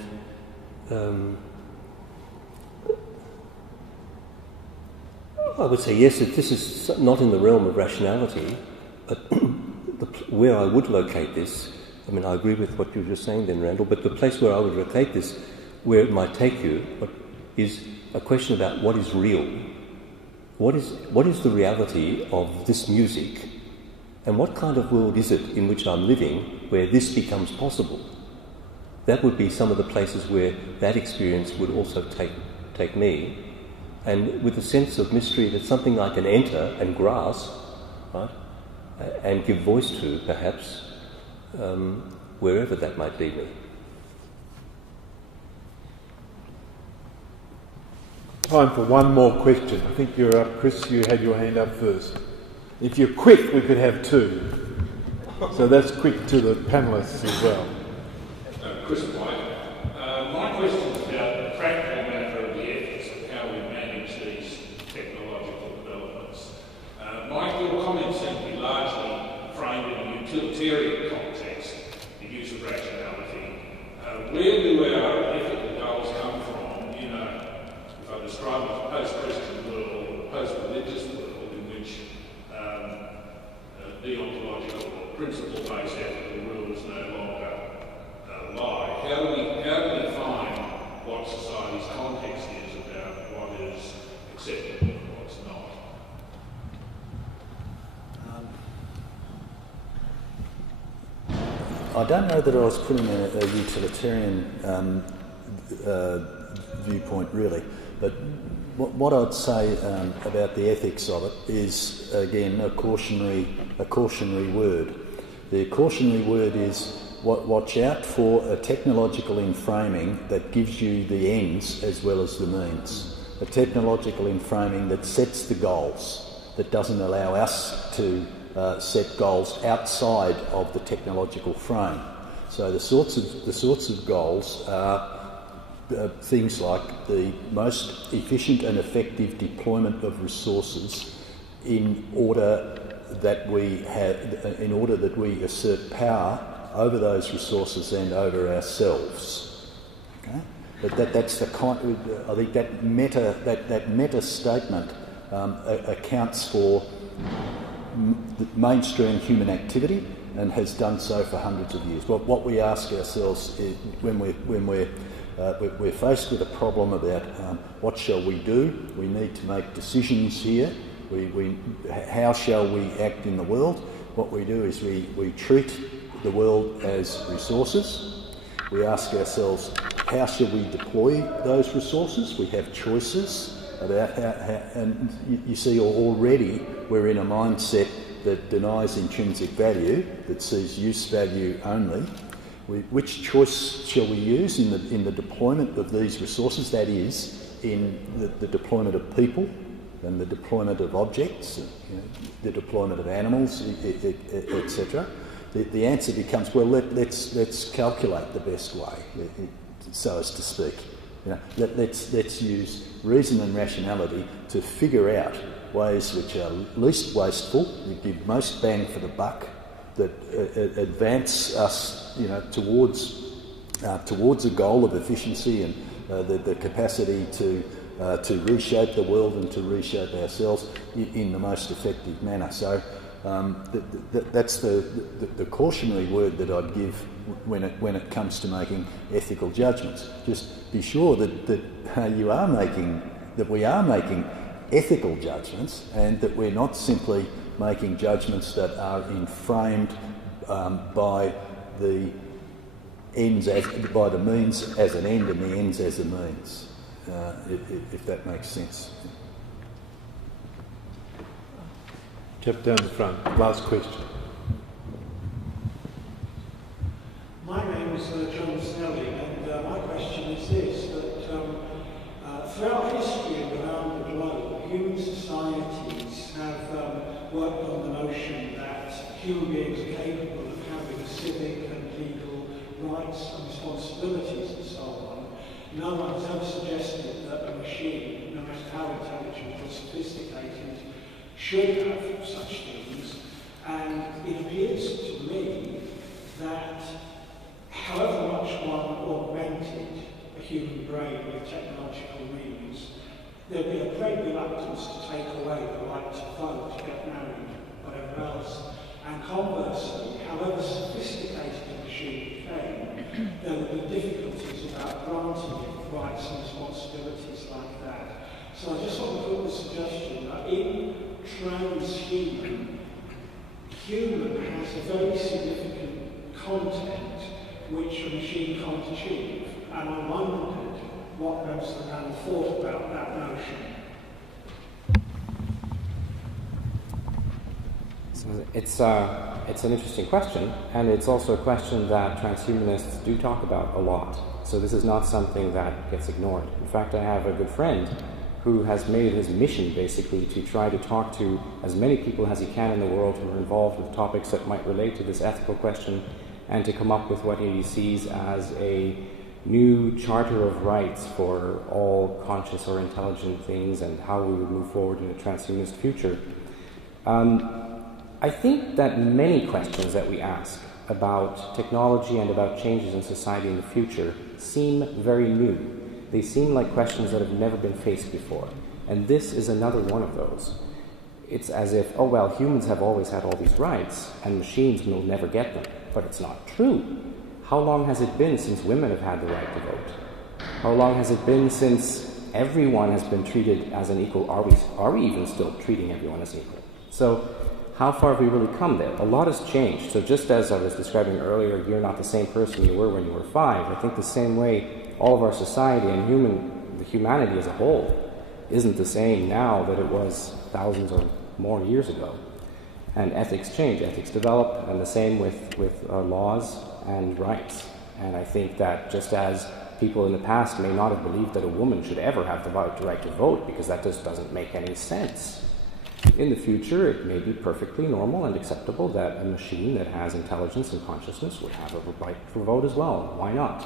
I would say yes, this is not in the realm of rationality, but where I would locate this, I mean, I agree with what you were just saying then, Randall, but the place where I would locate this, where it might take you, is a question about what is real. What is the reality of this music, and what kind of world is it in which I'm living where this becomes possible? That would be some of the places where that experience would also take me, and with a sense of mystery that's something I can enter and grasp, right, and give voice to, perhaps, wherever that might lead me. time for one more question. I think you're up, Chris. You had your hand up first. If you're quick, we could have two. So that's quick to the panellists as well. Chris White. My question is about the practical matter of the ethics of how we manage these technological developments. Mike, your comments seem to be largely framed in a utilitarian context, the use of rationality. Where do our ethical goals come from in a, if I describe it as a post-Christian world or a post-religious world in which deontological or principle-based ethical rules no longer lie? How do we define what society's context is about what is acceptable and what's not? I don't know that I was putting a utilitarian viewpoint really, but what I'd say about the ethics of it is, again, a cautionary word. The cautionary word is watch out for a technological inframing that gives you the ends as well as the means. A technological inframing that sets the goals, that doesn't allow us to set goals outside of the technological frame. So the sorts of goals are things like the most efficient and effective deployment of resources in order that we assert power over those resources and over ourselves. Okay, but that's the kind. I think that meta statement accounts for mainstream human activity and has done so for hundreds of years. What we ask ourselves is when we're faced with a problem about what shall we do, we need to make decisions here. How shall we act in the world? What we do is we treat the world as resources. We ask ourselves, how shall we deploy those resources? We have choices about how and you see already we're in a mindset that denies intrinsic value, that sees use value only. Which choice shall we use in the deployment of these resources? That is, in the deployment of people and the deployment of objects, the deployment of animals, etc. The answer becomes, well, let's calculate the best way, so as to speak. Let's use reason and rationality to figure out ways which are least wasteful, that give most bang for the buck, that advance us, towards a goal of efficiency and the capacity to reshape the world and to reshape ourselves in the most effective manner. So that's the cautionary word that I'd give when it comes to making ethical judgments. Just be sure that we are making ethical judgments, and that we're not simply making judgments that are inframed by the ends by the means as an end and the ends as a means, if that makes sense. Chap down the front, last question. My name is John Snelling, and my question is this, that throughout history and around the globe, human societies have worked on the notion that human beings are capable of having civic and legal rights and responsibilities and so on. No one has ever suggested that a machine, no matter how intelligent or sophisticated, should have such things. And it appears to me that however much one augmented a human brain with technological means, there'd be a great reluctance to take away the right to vote, to get married, whatever else. And conversely, however sophisticated a machine became, there would be difficulties about granting it rights and responsibilities like that. So I just want to put the suggestion that in transhuman, human has a very significant content which a machine can't achieve. And I wondered what Amsterdam thought about that notion. So it's an interesting question, and it's also a question that transhumanists do talk about a lot. So this is not something that gets ignored. In fact, I have a good friend who has made it his mission, basically, to try to talk to as many people as he can in the world who are involved with topics that might relate to this ethical question, and to come up with what he sees as a new charter of rights for all conscious or intelligent things and how we would move forward in a transhumanist future. I think that many questions that we ask about technology and about changes in society in the future seem very new. They seem like questions that have never been faced before. And this is another one of those. It's as if, oh well, humans have always had all these rights and machines will never get them. But it's not true. How long has it been since women have had the right to vote? How long has it been since everyone has been treated as an equal? Are we even still treating everyone as equal? So how far have we really come there? A lot has changed. So just as I was describing earlier, you're not the same person you were when you were 5. I think the same way all of our society and humanity as a whole isn't the same now that it was thousands or more years ago. And ethics change, ethics develop, and the same with laws and rights. And I think that just as people in the past may not have believed that a woman should ever have the right to vote because that just doesn't make any sense, in the future it may be perfectly normal and acceptable that a machine that has intelligence and consciousness would have a right for vote as well. Why not?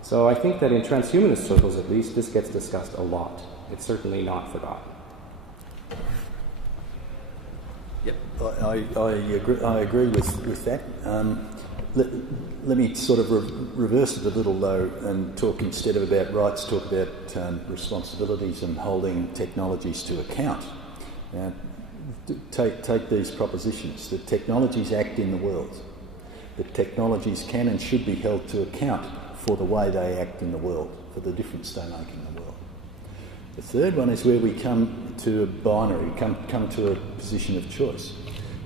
So I think that in transhumanist circles, at least, this gets discussed a lot. It's certainly not forgotten. Yep, I agree with that. Let me sort of reverse it a little, though, and talk instead of about rights, talk about responsibilities and holding technologies to account. Take these propositions, that technologies act in the world, that technologies can and should be held to account for the way they act in the world, for the difference they make in the world. The third one is where we come to a binary, come to a position of choice.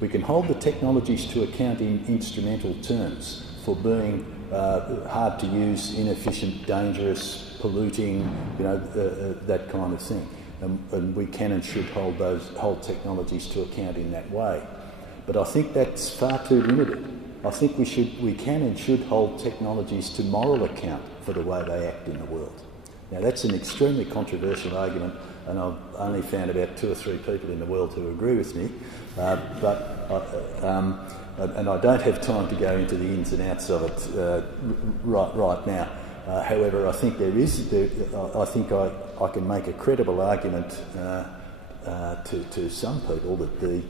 We can hold the technologies to account in instrumental terms for being hard to use, inefficient, dangerous, polluting, that kind of thing. And we can and should hold technologies to account in that way. But I think that's far too limited. I think we can and should hold technologies to moral account for the way they act in the world. Now that's an extremely controversial argument, and I've only found about 2 or 3 people in the world who agree with me. And I don't have time to go into the ins and outs of it right now. However, I think I think I can make a credible argument to some people that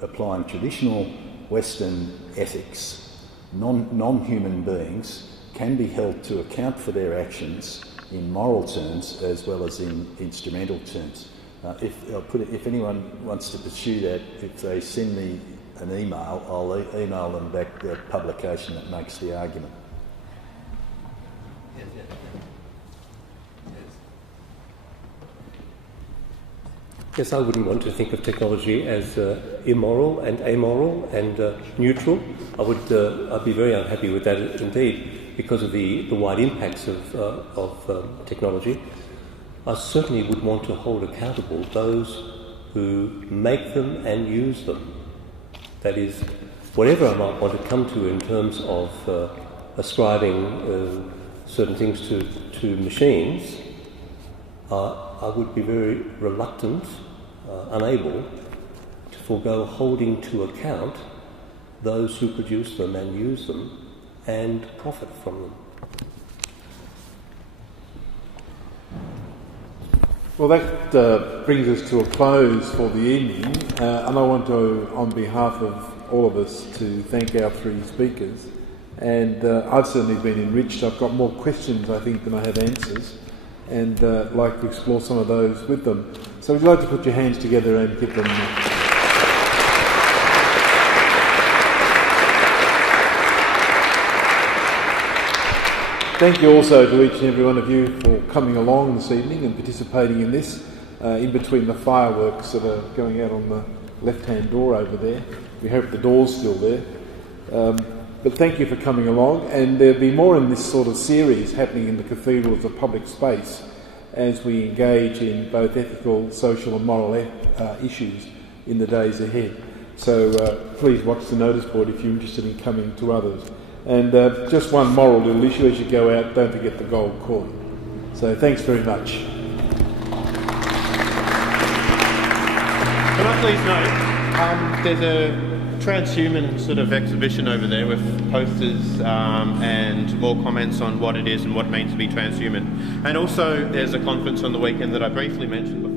applying traditional Western ethics, non-human beings can be held to account for their actions in moral terms as well as in instrumental terms. If anyone wants to pursue that, if they send me an email, I'll email them back the publication that makes the argument. Yes, I wouldn't want to think of technology as immoral and amoral and neutral. I'd be very unhappy with that indeed, because of the wide impacts of technology. I certainly would want to hold accountable those who make them and use them. That is, whatever I might want to come to in terms of ascribing certain things to machines, I would be very reluctant, unable to forego holding to account those who produce them and use them and profit from them. Well, that brings us to a close for the evening, and I want to, on behalf of all of us, to thank our 3 speakers. And I've certainly been enriched. I've got more questions, I think, than I have answers, and like to explore some of those with them. So would you like to put your hands together and give them... Thank you also to each and every one of you for coming along this evening and participating in this, in between the fireworks that are going out on the left-hand door over there. We hope the door's still there. But thank you for coming along, and there'll be more in this sort of series happening in the Cathedral as a public space as we engage in both ethical, social and moral issues in the days ahead. So please watch the notice board if you're interested in coming to others. And just one moral little issue as you go out, don't forget the gold coin. So thanks very much. Can I please note, there's a transhuman sort of exhibition over there with posters and more comments on what it is and what it means to be transhuman. And also there's a conference on the weekend that I briefly mentioned before.